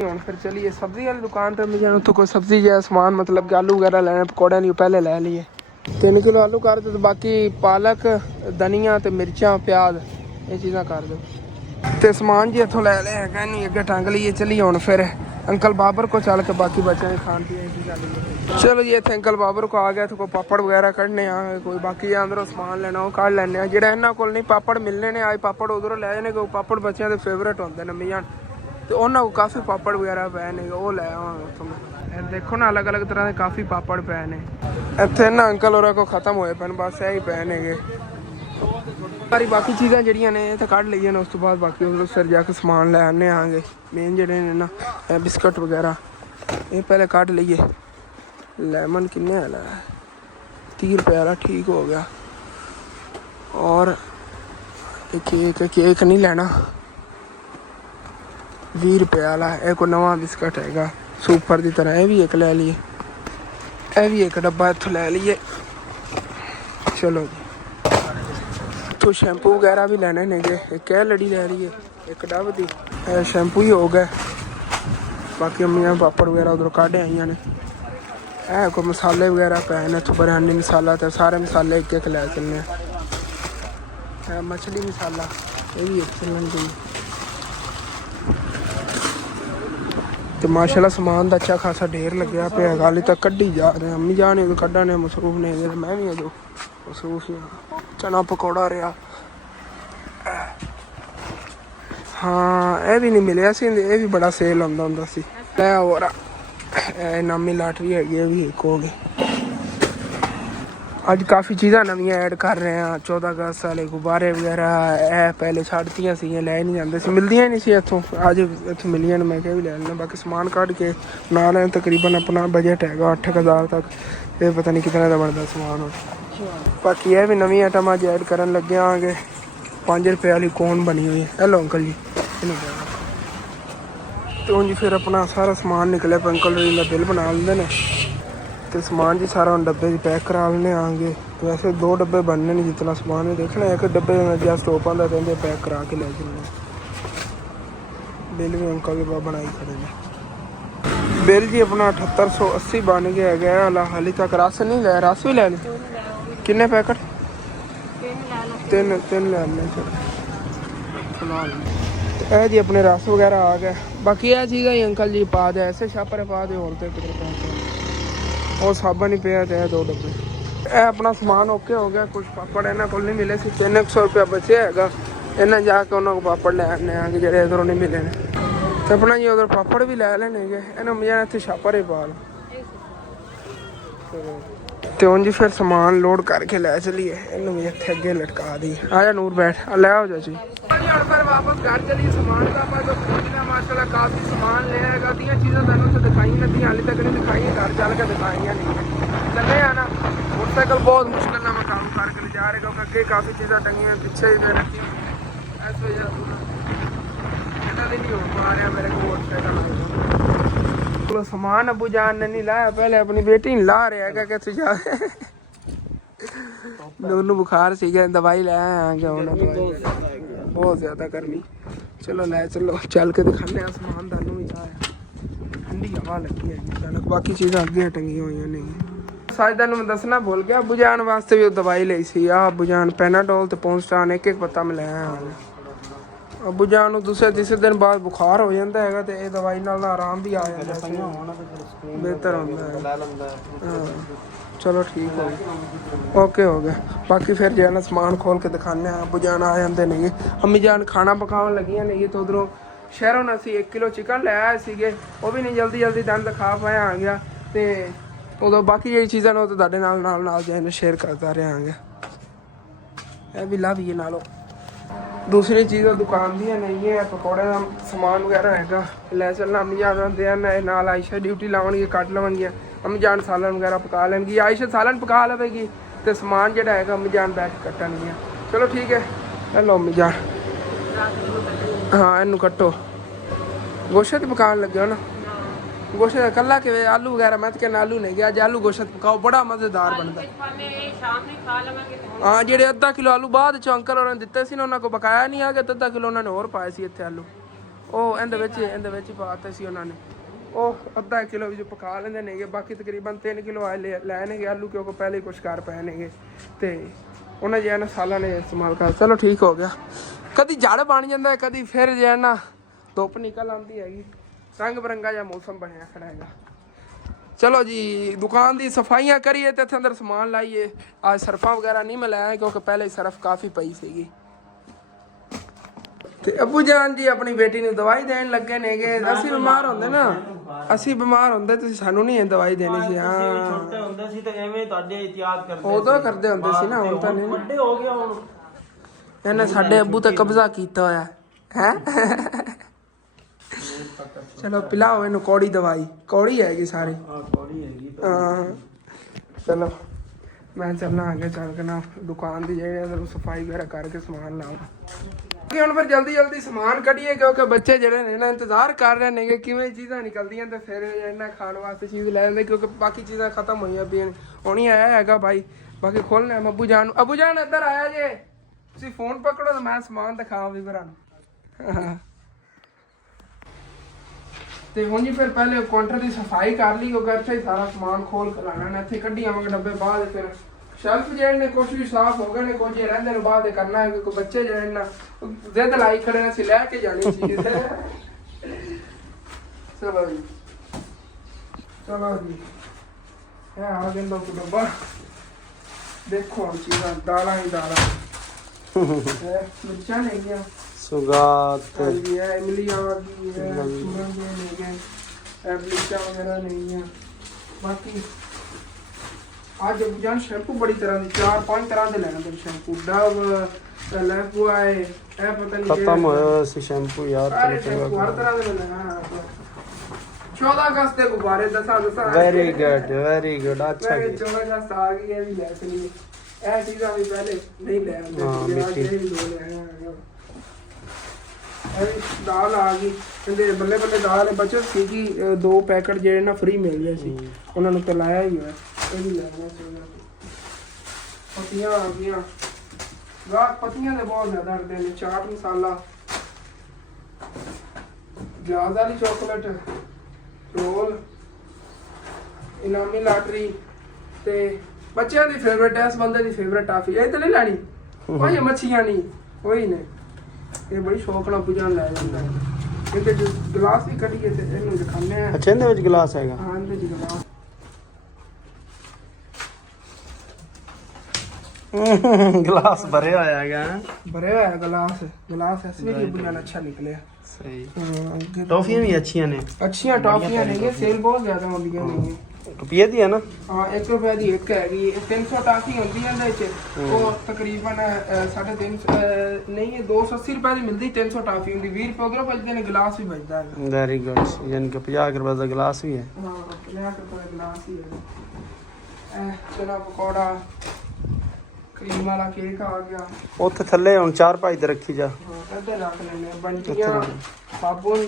ਹੁਣ ਫਿਰ ਚਲੀਏ ਸਬਜ਼ੀ ਵਾਲੀ ਦੁਕਾਨ ਤੇ, ਮੈਂ ਉੱਥੋਂ ਕੋਈ ਸਬਜ਼ੀ ਜਿਹਾ ਸਮਾਨ ਮਤਲਬ ਕਿ ਆਲੂ ਵਗੈਰਾ ਲੈਣੇ ਪਕੌੜਿਆਂ ਲਈ ਪਹਿਲੇ ਲੈ ਲਈਏ। 3 ਕਿਲੋ ਆਲੂ ਕਰ ਦਿਓ, ਬਾਕੀ ਪਾਲਕ ਧਨੀਆ ਤੇ ਮਿਰਚਾਂ ਪਿਆਜ਼ ਇਹ ਚੀਜ਼ਾਂ ਕਰ ਦਿਓ। ਤੇ ਸਮਾਨ ਜੀ ਇੱਥੋਂ ਲੈ ਲਿਆ ਹੈਗਾ, ਇਹਨੂੰ ਅੱਗੇ ਟੰਗ ਲਈਏ। ਚਲੀਏ ਹੁਣ ਫਿਰ ਅੰਕਲ ਬਾਬਰ ਕੋ ਚੱਲ ਕੇ ਬਾਕੀ ਬੱਚਿਆਂ ਦੇ ਖਾਣ ਪੀਣ ਦੀ ਗੱਲ। ਚਲੋ ਜੀ ਇੱਥੇ ਅੰਕਲ ਬਾਬਰ ਕੋ ਆ ਗਿਆ, ਇੱਥੇ ਕੋਈ ਪਾਪੜ ਵਗੈਰਾ ਕੱਢਨੇ ਆ, ਕੋਈ ਬਾਕੀ ਅੰਦਰੋਂ ਸਮਾਨ ਲੈਣਾ ਉਹ ਕੱਢ ਲੈਂਦੇ ਆ। ਜਿਹੜਾ ਇਹਨਾਂ ਕੋਲ ਨਹੀਂ ਪਾਪੜ ਮਿਲਣੇ ਨੇ ਅੱਜ ਪਾਪੜ ਉਧਰੋਂ ਲੈ ਜਾਣੇ, ਕੋਈ ਪਾਪੜ ਬੱਚਿਆਂ ਦੇ ਫੇਵਰੇਟ ਹੁੰਦੇ ਨੇ ਮੀਆਂ। ਤੇ ਉਹਨਾਂ ਕੋ ਕਾਫੀ ਪਾਪੜ ਵਗੈਰਾ ਪਏ ਨੇ, ਉਹ ਲੈ ਆਵਾਂਗੇ ਉੱਥੋਂ। ਇਹ ਦੇਖੋ ਨਾ ਅਲੱਗ ਅਲੱਗ ਤਰ੍ਹਾਂ ਦੇ ਕਾਫੀ ਪਾਪੜ ਪਏ ਨੇ ਇੱਥੇ ਨਾ। ਅੰਕਲ ਹੋਰਾਂ ਕੋ ਖਤਮ ਹੋਏ ਪਏ ਬਸ ਇਹੀ ਪਏ ਨੇਗੇ ਸਾਰੀ। ਬਾਕੀ ਚੀਜ਼ਾਂ ਜਿਹੜੀਆਂ ਨੇ ਇਹ ਤਾਂ ਕੱਢ ਲਈਆਂ ਨੇ, ਉਸ ਤੋਂ ਬਾਅਦ ਬਾਕੀ ਉਧਰੋਂ ਸਿਰ ਜਾ ਕੇ ਸਮਾਨ ਲੈ ਆਨੇ ਆਂਗੇ। ਮੇਨ ਜਿਹੜੇ ਨੇ ਨਾ ਇਹ ਬਿਸਕਟ ਵਗੈਰਾ ਇਹ ਪਹਿਲੇ ਕੱਢ ਲਈਏ। ਲੈਮਨ किन्ने वाला है? 30 रुपये वाला, ठीक हो गया। और केक नहीं लेना, 20 रुपये वाला। एक को नवा बिस्कट हैगा सुपर की तरह, ये भी एक ले लिए। ये भी एक डब्बा इत्थों ले लिए। चलो तो शैम्पू वगैरह भी लेने नेगे। एक लड़ी ले रही है, एक डब की शैम्पू ही हो गया। बाकी अम्मियां पापड़ वगैरह उधरों काढ़े आईयां ने। है को मसाले वगैरह पे ने, इत्थों बिरयानी मसाला तो सारे मसाले एक एक लै चलने। मछली मसाला ये भी एक चलन दी। तो माशाल्लाह सामान का अच्छा खासा ढेर लग्या पे, हाली तक कड्ढी जा रहे। अम्मी जान उदो कड्ढने मसरूफ ने, मैं भी उदो मसरूफ ही। चना पकौड़ा रहा। हाँ ये भी नहीं मिले सी, ये भी बड़ा सेल आंदा हुंदा सी। लै और नामी लाटरी हैगी, ये भी एक हो गई। अज काफ़ी चीज़ां नवियां ऐड कर रहे हैं। 14 अगस्त वाले गुब्बारे वगैरह है पहले छड़तियाँ सी, लै नहीं जाते सी, मिलदियां नहीं सी इत्थों। अज इत्थों मिलियां ने, मैं क्या भी लै लेना। बाकी समान कढ़ के नाल है, तकरीबन अपना बजट हैगा 8,000 तक। ये पता नहीं कितना का बनता समान। बाकी ये भी नवी आइटम अज ऐड करन लगे आगे। 5 रुपये वाली कौन बनी हुई है। हेलो अंकल जी। तो जी फिर अपना सारा समान निकले पे, अंकल जी का बिल बना लेंगे ने। तो समान जी सारा हम डब्बे पैक करा लेने आगे। वैसे 2 डब्बे बनने नहीं, जितना समान है देखना। एक डब्बे में जस्ट ओपन का कहते पैक करा के ले चलने। बिल भी अंकल के बनाई खड़े ने। बिल जी अपना 7880 बन गया है। हाली तक रस नहीं लिया, रस भी ले ली। किन्ने पैकेट? 3 ले लें। चलो जी अपने रस वगैरह आ गए। बाकी यह चीज़ ही अंकल जी पा दे, ऐसे छापरे पा दे और और साबन ही पे थे 2 डब्बे। यह अपना समान ओके हो गया। कुछ पापड़ इन्होंने को नहीं मिले सी, 300 रुपया बचे हैगा। इन्हें जाके उन्होंने को पापड़ लै आने आगे जो इधरों नहीं मिले ने। तो अपना जी उधर पापड़ भी लै लेने गए। इन्हें मजा इतने छापर ही पा लो। तो हूँ जी फिर समान लोड करके लै चलिए। इन्होंने भी इतने अगे लटका दी। आ जा नूर बैठ, लै आओ चाची। और फिर वापस घर चलिए। सामान का आप जो पहुँचना माशाल्लाह काफ़ी सामान ले आएगा। दियाँ चीज़ें तेनों तो दिखाई नहीं, हाली तक नहीं दिखाई, घर चल के दिखाइया नहीं चले आना। मोटरसाइकिल बहुत मुश्किल ना मैं काम करके ले जा रहे, क्योंकि अगे काफ़ी चीज़ें टंगी हैं, पीछे ही रखी इस वजह से नहीं हो पा रहा मेरे को मोटरसाइकिल। तो सामान अबू जान ने नहीं लाया, पहले अपनी बेटी नहीं ला रहा है। कैसे जा दोनों बुखार सी गए, दवाई ले आए क्या बहुत ज़्यादा गर्मी। चलो लै चलो चल के दिखाने समान थानू भी आया। ठंडी हवा लगी है अचानक। बाकी चीज़ां अगे टंगी हुई नहीं। साजदा मैं दसना भूल गया, अबू जान वास्ते भी दवाई ली सी। अबू जान पैनाडोल तो पॉन्स्टान एक पत्ता मैं लै आया। अबू जान दूसरे तीसरे दिन बाद बुखार हो जाता है, तो ये दवाई नाल आराम भी आ जाता है, बेहतर होता है। चलो ठीक हो गया, ओके हो गया। बाकी फिर जो है ना समान खोल के दिखाने। अबू जान आ जाते नहीं, अम्मी जान खाना पकाने लगियां नहीं। तो उधरों शहरों ने असी 1 किलो चिकन ले आए थे, वो भी नहीं जल्दी जल्दी दंद खा पाए आ गया। तो उदों बाकी जी चीज़ां वो तो तुहाडे नाल जो है शेयर करता रहा। यह भी ला भी है नालों। दूसरी चीज़ दुकान दी नहीं है, पकौड़े का समान वगैरह है लै चलना। अम्मी जान नाल आयशा ड्यूटी लावणगे, कट लवणगियां। अम्मी जान सालन वगैरह पका लेंगी, आयशा सालन पका लवेगी, तो समान जो है अम्मी जान बैठ के कट्टणगियां। चलो ठीक है, हेलो अम्मी जान। हाँ इनू कट्टो। गोश्त पकान लगे हो ना? गोश्त कला कि आलू वगैरह मैं तो कहना आलू नहीं गया, अज आलू गोश्त पकाओ, बड़ा मज़ेदार बनता। हाँ जेडे अद्धा किलो आलू बाद चो अंकल उन्होंने दिते सी ना, उन्होंने को बकाया नहीं आ गया। तो अद्धा किलो उन्होंने होर पाए सी इत्थे आलू। ਉਹ ਇਹਦੇ ਵਿੱਚ ਪਾਤੇ ਸੀ ਉਹਨਾਂ ਨੇ। ਉਹ ਅੱਧਾ ਕਿਲੋ ਵਿੱਚ ਪਕਾ ਲੈਂਦੇ ਨੇਗੇ। ਬਾਕੀ ਤਕਰੀਬਨ 3 ਕਿਲੋ ਆਏ ਲੈਣਗੇ ਆਲੂ, ਕਿਉਂਕਿ ਪਹਿਲੇ ਕੁਛ ਕਰ ਪਏ ਨੇਗੇ। ਤੇ ਉਹਨਾਂ ਜਿਹੜਾ ਨਾ ਸਾਲਾਂ ਨੇ ਇਸਤੇਮਾਲ ਕਰ। ਚਲੋ ਠੀਕ ਹੋ ਗਿਆ। ਕਦੀ ਝੜ ਬਣ ਜਾਂਦਾ, ਕਦੀ ਫਿਰ ਜਿਹੜਾ ਨਾ ਧੁੱਪ ਨਿਕਲ ਆਉਂਦੀ ਹੈਗੀ। ਰੰਗ ਬਰੰਗਾ ਜਿਹਾ ਮੌਸਮ ਬਣਿਆ ਖੜਾ ਹੈਗਾ। चलो जी दुकान की सफाइयाँ करिए तो इतने अंदर समान लाइए। आज सरफा वगैरह नहीं मैं लाया, क्योंकि पहले ही सरफ काफ़ी पई सी। ਤੇ ਅੱਬੂ ਜਾਨ ਜੀ ਆਪਣੀ ਬੇਟੀ ਨੂੰ ਦਵਾਈ ਦੇਣ ਲੱਗੇ ਨੇਗੇ। ਅਸੀਂ ਬਿਮਾਰ ਹੁੰਦੇ ਨਾ, ਅਸੀਂ ਬਿਮਾਰ ਹੁੰਦੇ ਤੁਸੀਂ ਸਾਨੂੰ ਨਹੀਂ ਦਵਾਈ ਦੇਣੀ ਸੀ। ਹਾਂ ਛੋਟੇ ਹੁੰਦੇ ਸੀ ਤੇ ਐਵੇਂ ਤੁਹਾਡੇ ਇਤਿਆਦ ਕਰਦੇ ਉਦੋਂ ਕਰਦੇ ਹੁੰਦੇ ਸੀ ਨਾ, ਹੁਣ ਤਾਂ ਨਹੀਂ। ਵੱਡੇ ਹੋ ਗਿਆ ਹੁਣ ਇਹਨੇ ਸਾਡੇ ਅੱਬੂ ਤੇ ਕਬਜ਼ਾ ਕੀਤਾ ਹੋਇਆ ਹੈ। ਚਲੋ ਪਿਲਾਓ ਇਹਨੂੰ ਕੌੜੀ ਦਵਾਈ, ਕੌੜੀ ਹੈਗੀ ਸਾਰੀ। ਥੋੜੀ ਹੈਗੀ ਹਾਂ ਚਲੋ ਮੈਂ ਚੱਲਣਾ ਅੱਗੇ ਚੱਲ ਕੇ ਨਾ ਦੁਕਾਨ ਦੀ ਜਿਹੜੀ ਸਫਾਈ ਵਗੈਰਾ ਕਰਕੇ ਸਮਾਨ ਲਾਵਾਂ ਕਿ ਹੁਣ ਫਿਰ ਜਲਦੀ ਜਲਦੀ ਸਮਾਨ ਕੱਢੀਏ ਕਿਉਂਕਿ ਬੱਚੇ ਜਿਹੜੇ ਨੇ ਨਾ ਇੰਤਜ਼ਾਰ ਕਰ ਰਹੇ ਨੇ ਕਿ ਕਿਵੇਂ ਚੀਜ਼ਾਂ ਨਿਕਲਦੀਆਂ ਤੇ ਫਿਰ ਇਹਨਾਂ ਖਾਣ ਵਾਸਤੇ ਚੀਜ਼ ਲੈ ਜਾਂਦੇ ਕਿਉਂਕਿ ਬਾਕੀ ਚੀਜ਼ਾਂ ਖਤਮ ਹੋਈਆਂ ਪਈਆਂ ਨੇ। ਹੁਣ ਹੀ ਆਇਆ ਹੈਗਾ ਭਾਈ, ਬਾਕੀ ਖੋਲਣਾ ਹੈ ਅੱਬੂ ਜਾਨ ਨੂੰ। ਅੱਬੂ ਜਾਨ ਇੱਧਰ ਆਇਆ ਜੇ, ਤੁਸੀਂ ਫੋਨ ਪਕੜੋ ਤਾਂ ਮੈਂ ਸਮਾਨ ਦਿਖਾਵਾਂ ਵੀ ਭਰਾ ਨੂੰ। ਤੇ ਹੁਣ ਜੀ ਫਿਰ ਪਹਿਲੇ ਕਾਊਂਟਰ ਦੀ ਸਫਾਈ ਕਰ ਲਈ ਕਿਉਂਕਿ ਇੱਥੇ ਹੀ ਸਾਰਾ ਸਮਾਨ ਖੋਲ ਕੇ ਲਾਣਾ, ਇੱਥੇ ਕੱਢੀ ਆਵਾਂਗੇ ਡੱਬੇ ਬਾਅਦ। ਫਿਰ ਸ਼ੈਲਫ ਜਿਹੜੇ ਨੇ ਕੁਛ ਵੀ ਸਾਫ਼ ਹੋ ਗਏ ਨੇ, ਕੁਝ ਰਹਿੰਦੇ ਨੇ ਬਾਅਦ ਕਰਨਾ ਹੈ ਕਿਉਂਕਿ ਬੱਚੇ ਜਿਹੜੇ ਨਾ ਜ਼ਿੱਦ ਲਾਈ ਖੜੇ ਨੇ ਅਸੀਂ ਲੈ ਕੇ ਜਾਣੀ ਚੀਜ਼। ਚਲੋ ਜੀ ਚਲੋ ਜੀ ਇਹ ਆ ਗਿਆ ਡੱਬਾ। ਦੇਖੋ ਹੁਣ ਚੀਜ਼ਾਂ ਦਾਲਾਂ ਹੀ ਦਾਲਾਂ ਮਿਰਚਾਂ ਨੇ ਗਿਆ ਸੁਗਾਤ ਹਾਂਜੀ ਇਹ ਇਮਲੀ ਆ ਗਈ ਹੈ, ਚੂਰਨ ਦੇ ਨੇ ਗਏ, ਇਹ ਮਿਰਚਾਂ ਵਗੈਰਾ ਨਹੀਂ ਆ। ਬਾਕੀ आज जान शैम्पू बड़ी तरह के 4-5 तरह के लेना तुम शैम्पू डव लैफबॉय ए पता नहीं खत्म होया सी शैम्पू यार सारे शैम्पू हर तरह के लेना। 14 अगस्त के गुब्बारे दसा वेरी गुड अच्छा 14 अगस्त आ गई है भी ले चली ए चीज़ां भी पहले नहीं ले आंदे ये भी दो ले आए हैं। दाल आ गई कहते बल्ले बल्ले दाल बचत सी 2 पैकेट ਜਿਹੜੇ ਨਾ ਫ੍ਰੀ ਮਿਲ ਗਏ ਸੀ ਉਹਨਾਂ ਨੂੰ ਤਾਂ ਲਾਇਆ ਹੀ ਹੋਇਆ। ਇਹ ਵੀ ਲੈਣਾ ਚਾਹੀਦਾ। ਪਤੀਆਂ ਆ ਗਈਆਂ ਗਾਹ ਪਤੀਆਂ ਦੇ ਬਹੁਤ ਜ਼ਿਆਦਾ ਅੜਦੇ ਨੇ। ਚਾਟ ਮਸਾਲਾ, ਗਿਲਾਸ ਵਾਲੀ ਚਾਕਲੇਟ, ਰੋਲ, ਇਨਾਮੀ ਲਾਟਰੀ ਤੇ ਬੱਚਿਆਂ ਦੀ ਫੇਵਰੇਟ ਹੈ, ਇਸ ਬੰਦੇ ਦੀ ਫੇਵਰੇਟ ਟਾਫੀ। ਇਹ ਤਾਂ ਨਹੀਂ ਲੈਣੀ ਕੋਈ ਮੱਛੀਆਂ ਨਹੀਂ ਕੋਈ ਨੇ ਇਹ ਬੜੀ ਸ਼ੌਕ ਨਾਲ ਪੁਜਾਨ ਲੈ ਜਾਂਦਾ ਹੈ। ਇਹਦੇ ਚ ਗਲਾਸ ਵੀ ਕੱਢੀਏ ਤੇ ਇਹਨੂੰ ਦਿਖਾਉਂਦੇ ਆ। ਅੱਛਾ ਇਹਦੇ ਵਿੱਚ ਗਲਾਸ ਹੈਗਾ? ਹਾਂ ਇਹਦੇ ਚ ਗਲਾਸ ਗਲਾਸ ਭਰਿਆ ਹੋਇਆ ਹੈਗਾ। ਭਰਿਆ ਹੋਇਆ ਗਲਾਸ ਇਸ ਲਈ ਪੁਜਾਨ ਅੱਛਾ ਨਿਕਲਿਆ। ਸਹੀ ਟੌਫੀਆਂ ਵੀ ਅੱਛੀਆਂ ਨੇ, ਅੱਛੀਆਂ ਟੌਫੀਆਂ ਨੇ। ਸੇਲ ਬਹੁਤ ਜ਼ਿਆਦਾ ਹੁੰਦੀਆਂ ਨੇ। ਰੁਪਏ ਦੀ ਹੈ ਨਾ? ਹਾਂ 1 ਰੁਪਏ ਦੀ ਇੱਕ ਹੈਗੀ। 300 ਟਾਫੀ ਹੁੰਦੀ ਹੈ ਇਹਦੇ ਵਿੱਚ। ਉਹ ਤਕਰੀਬਨ 350 ਨਹੀਂ 280 ਰੁਪਏ ਦੀ ਮਿਲਦੀ। 300 ਟਾਫੀ ਹੁੰਦੀ। 20 ਰੁਪਏ ਉਧਰੋਂ ਬਚਦੇ ਨੇ, ਗਲਾਸ ਵੀ ਬਚਦਾ ਹੈ। ਵੈਰੀ ਗੁੱਡ ਯਾਨੀ ਕਿ 50 ਰੁਪਏ ਦਾ ਗਲਾਸ ਵੀ ਹੈ। ਹਾਂ 50 ਰੁਪਏ ਦਾ ਗਲਾਸ ਹੀ ਹੈ। ਚਨਾ ਪਕੌੜਾ, ਕਰੀਮ ਵਾਲਾ ਕੇਕ ਆ ਗਿਆ। ਉੱਥੇ ਥੱਲੇ ਹੁਣ 4 ਭਾਈ ਤੇ ਰੱਖੀ ਜਾ। ਹਾਂ ਇੱਧਰ ਰੱਖ ਲੈਣੇ। ਬੰਟੀਆਂ, ਸਾਬੁਨ,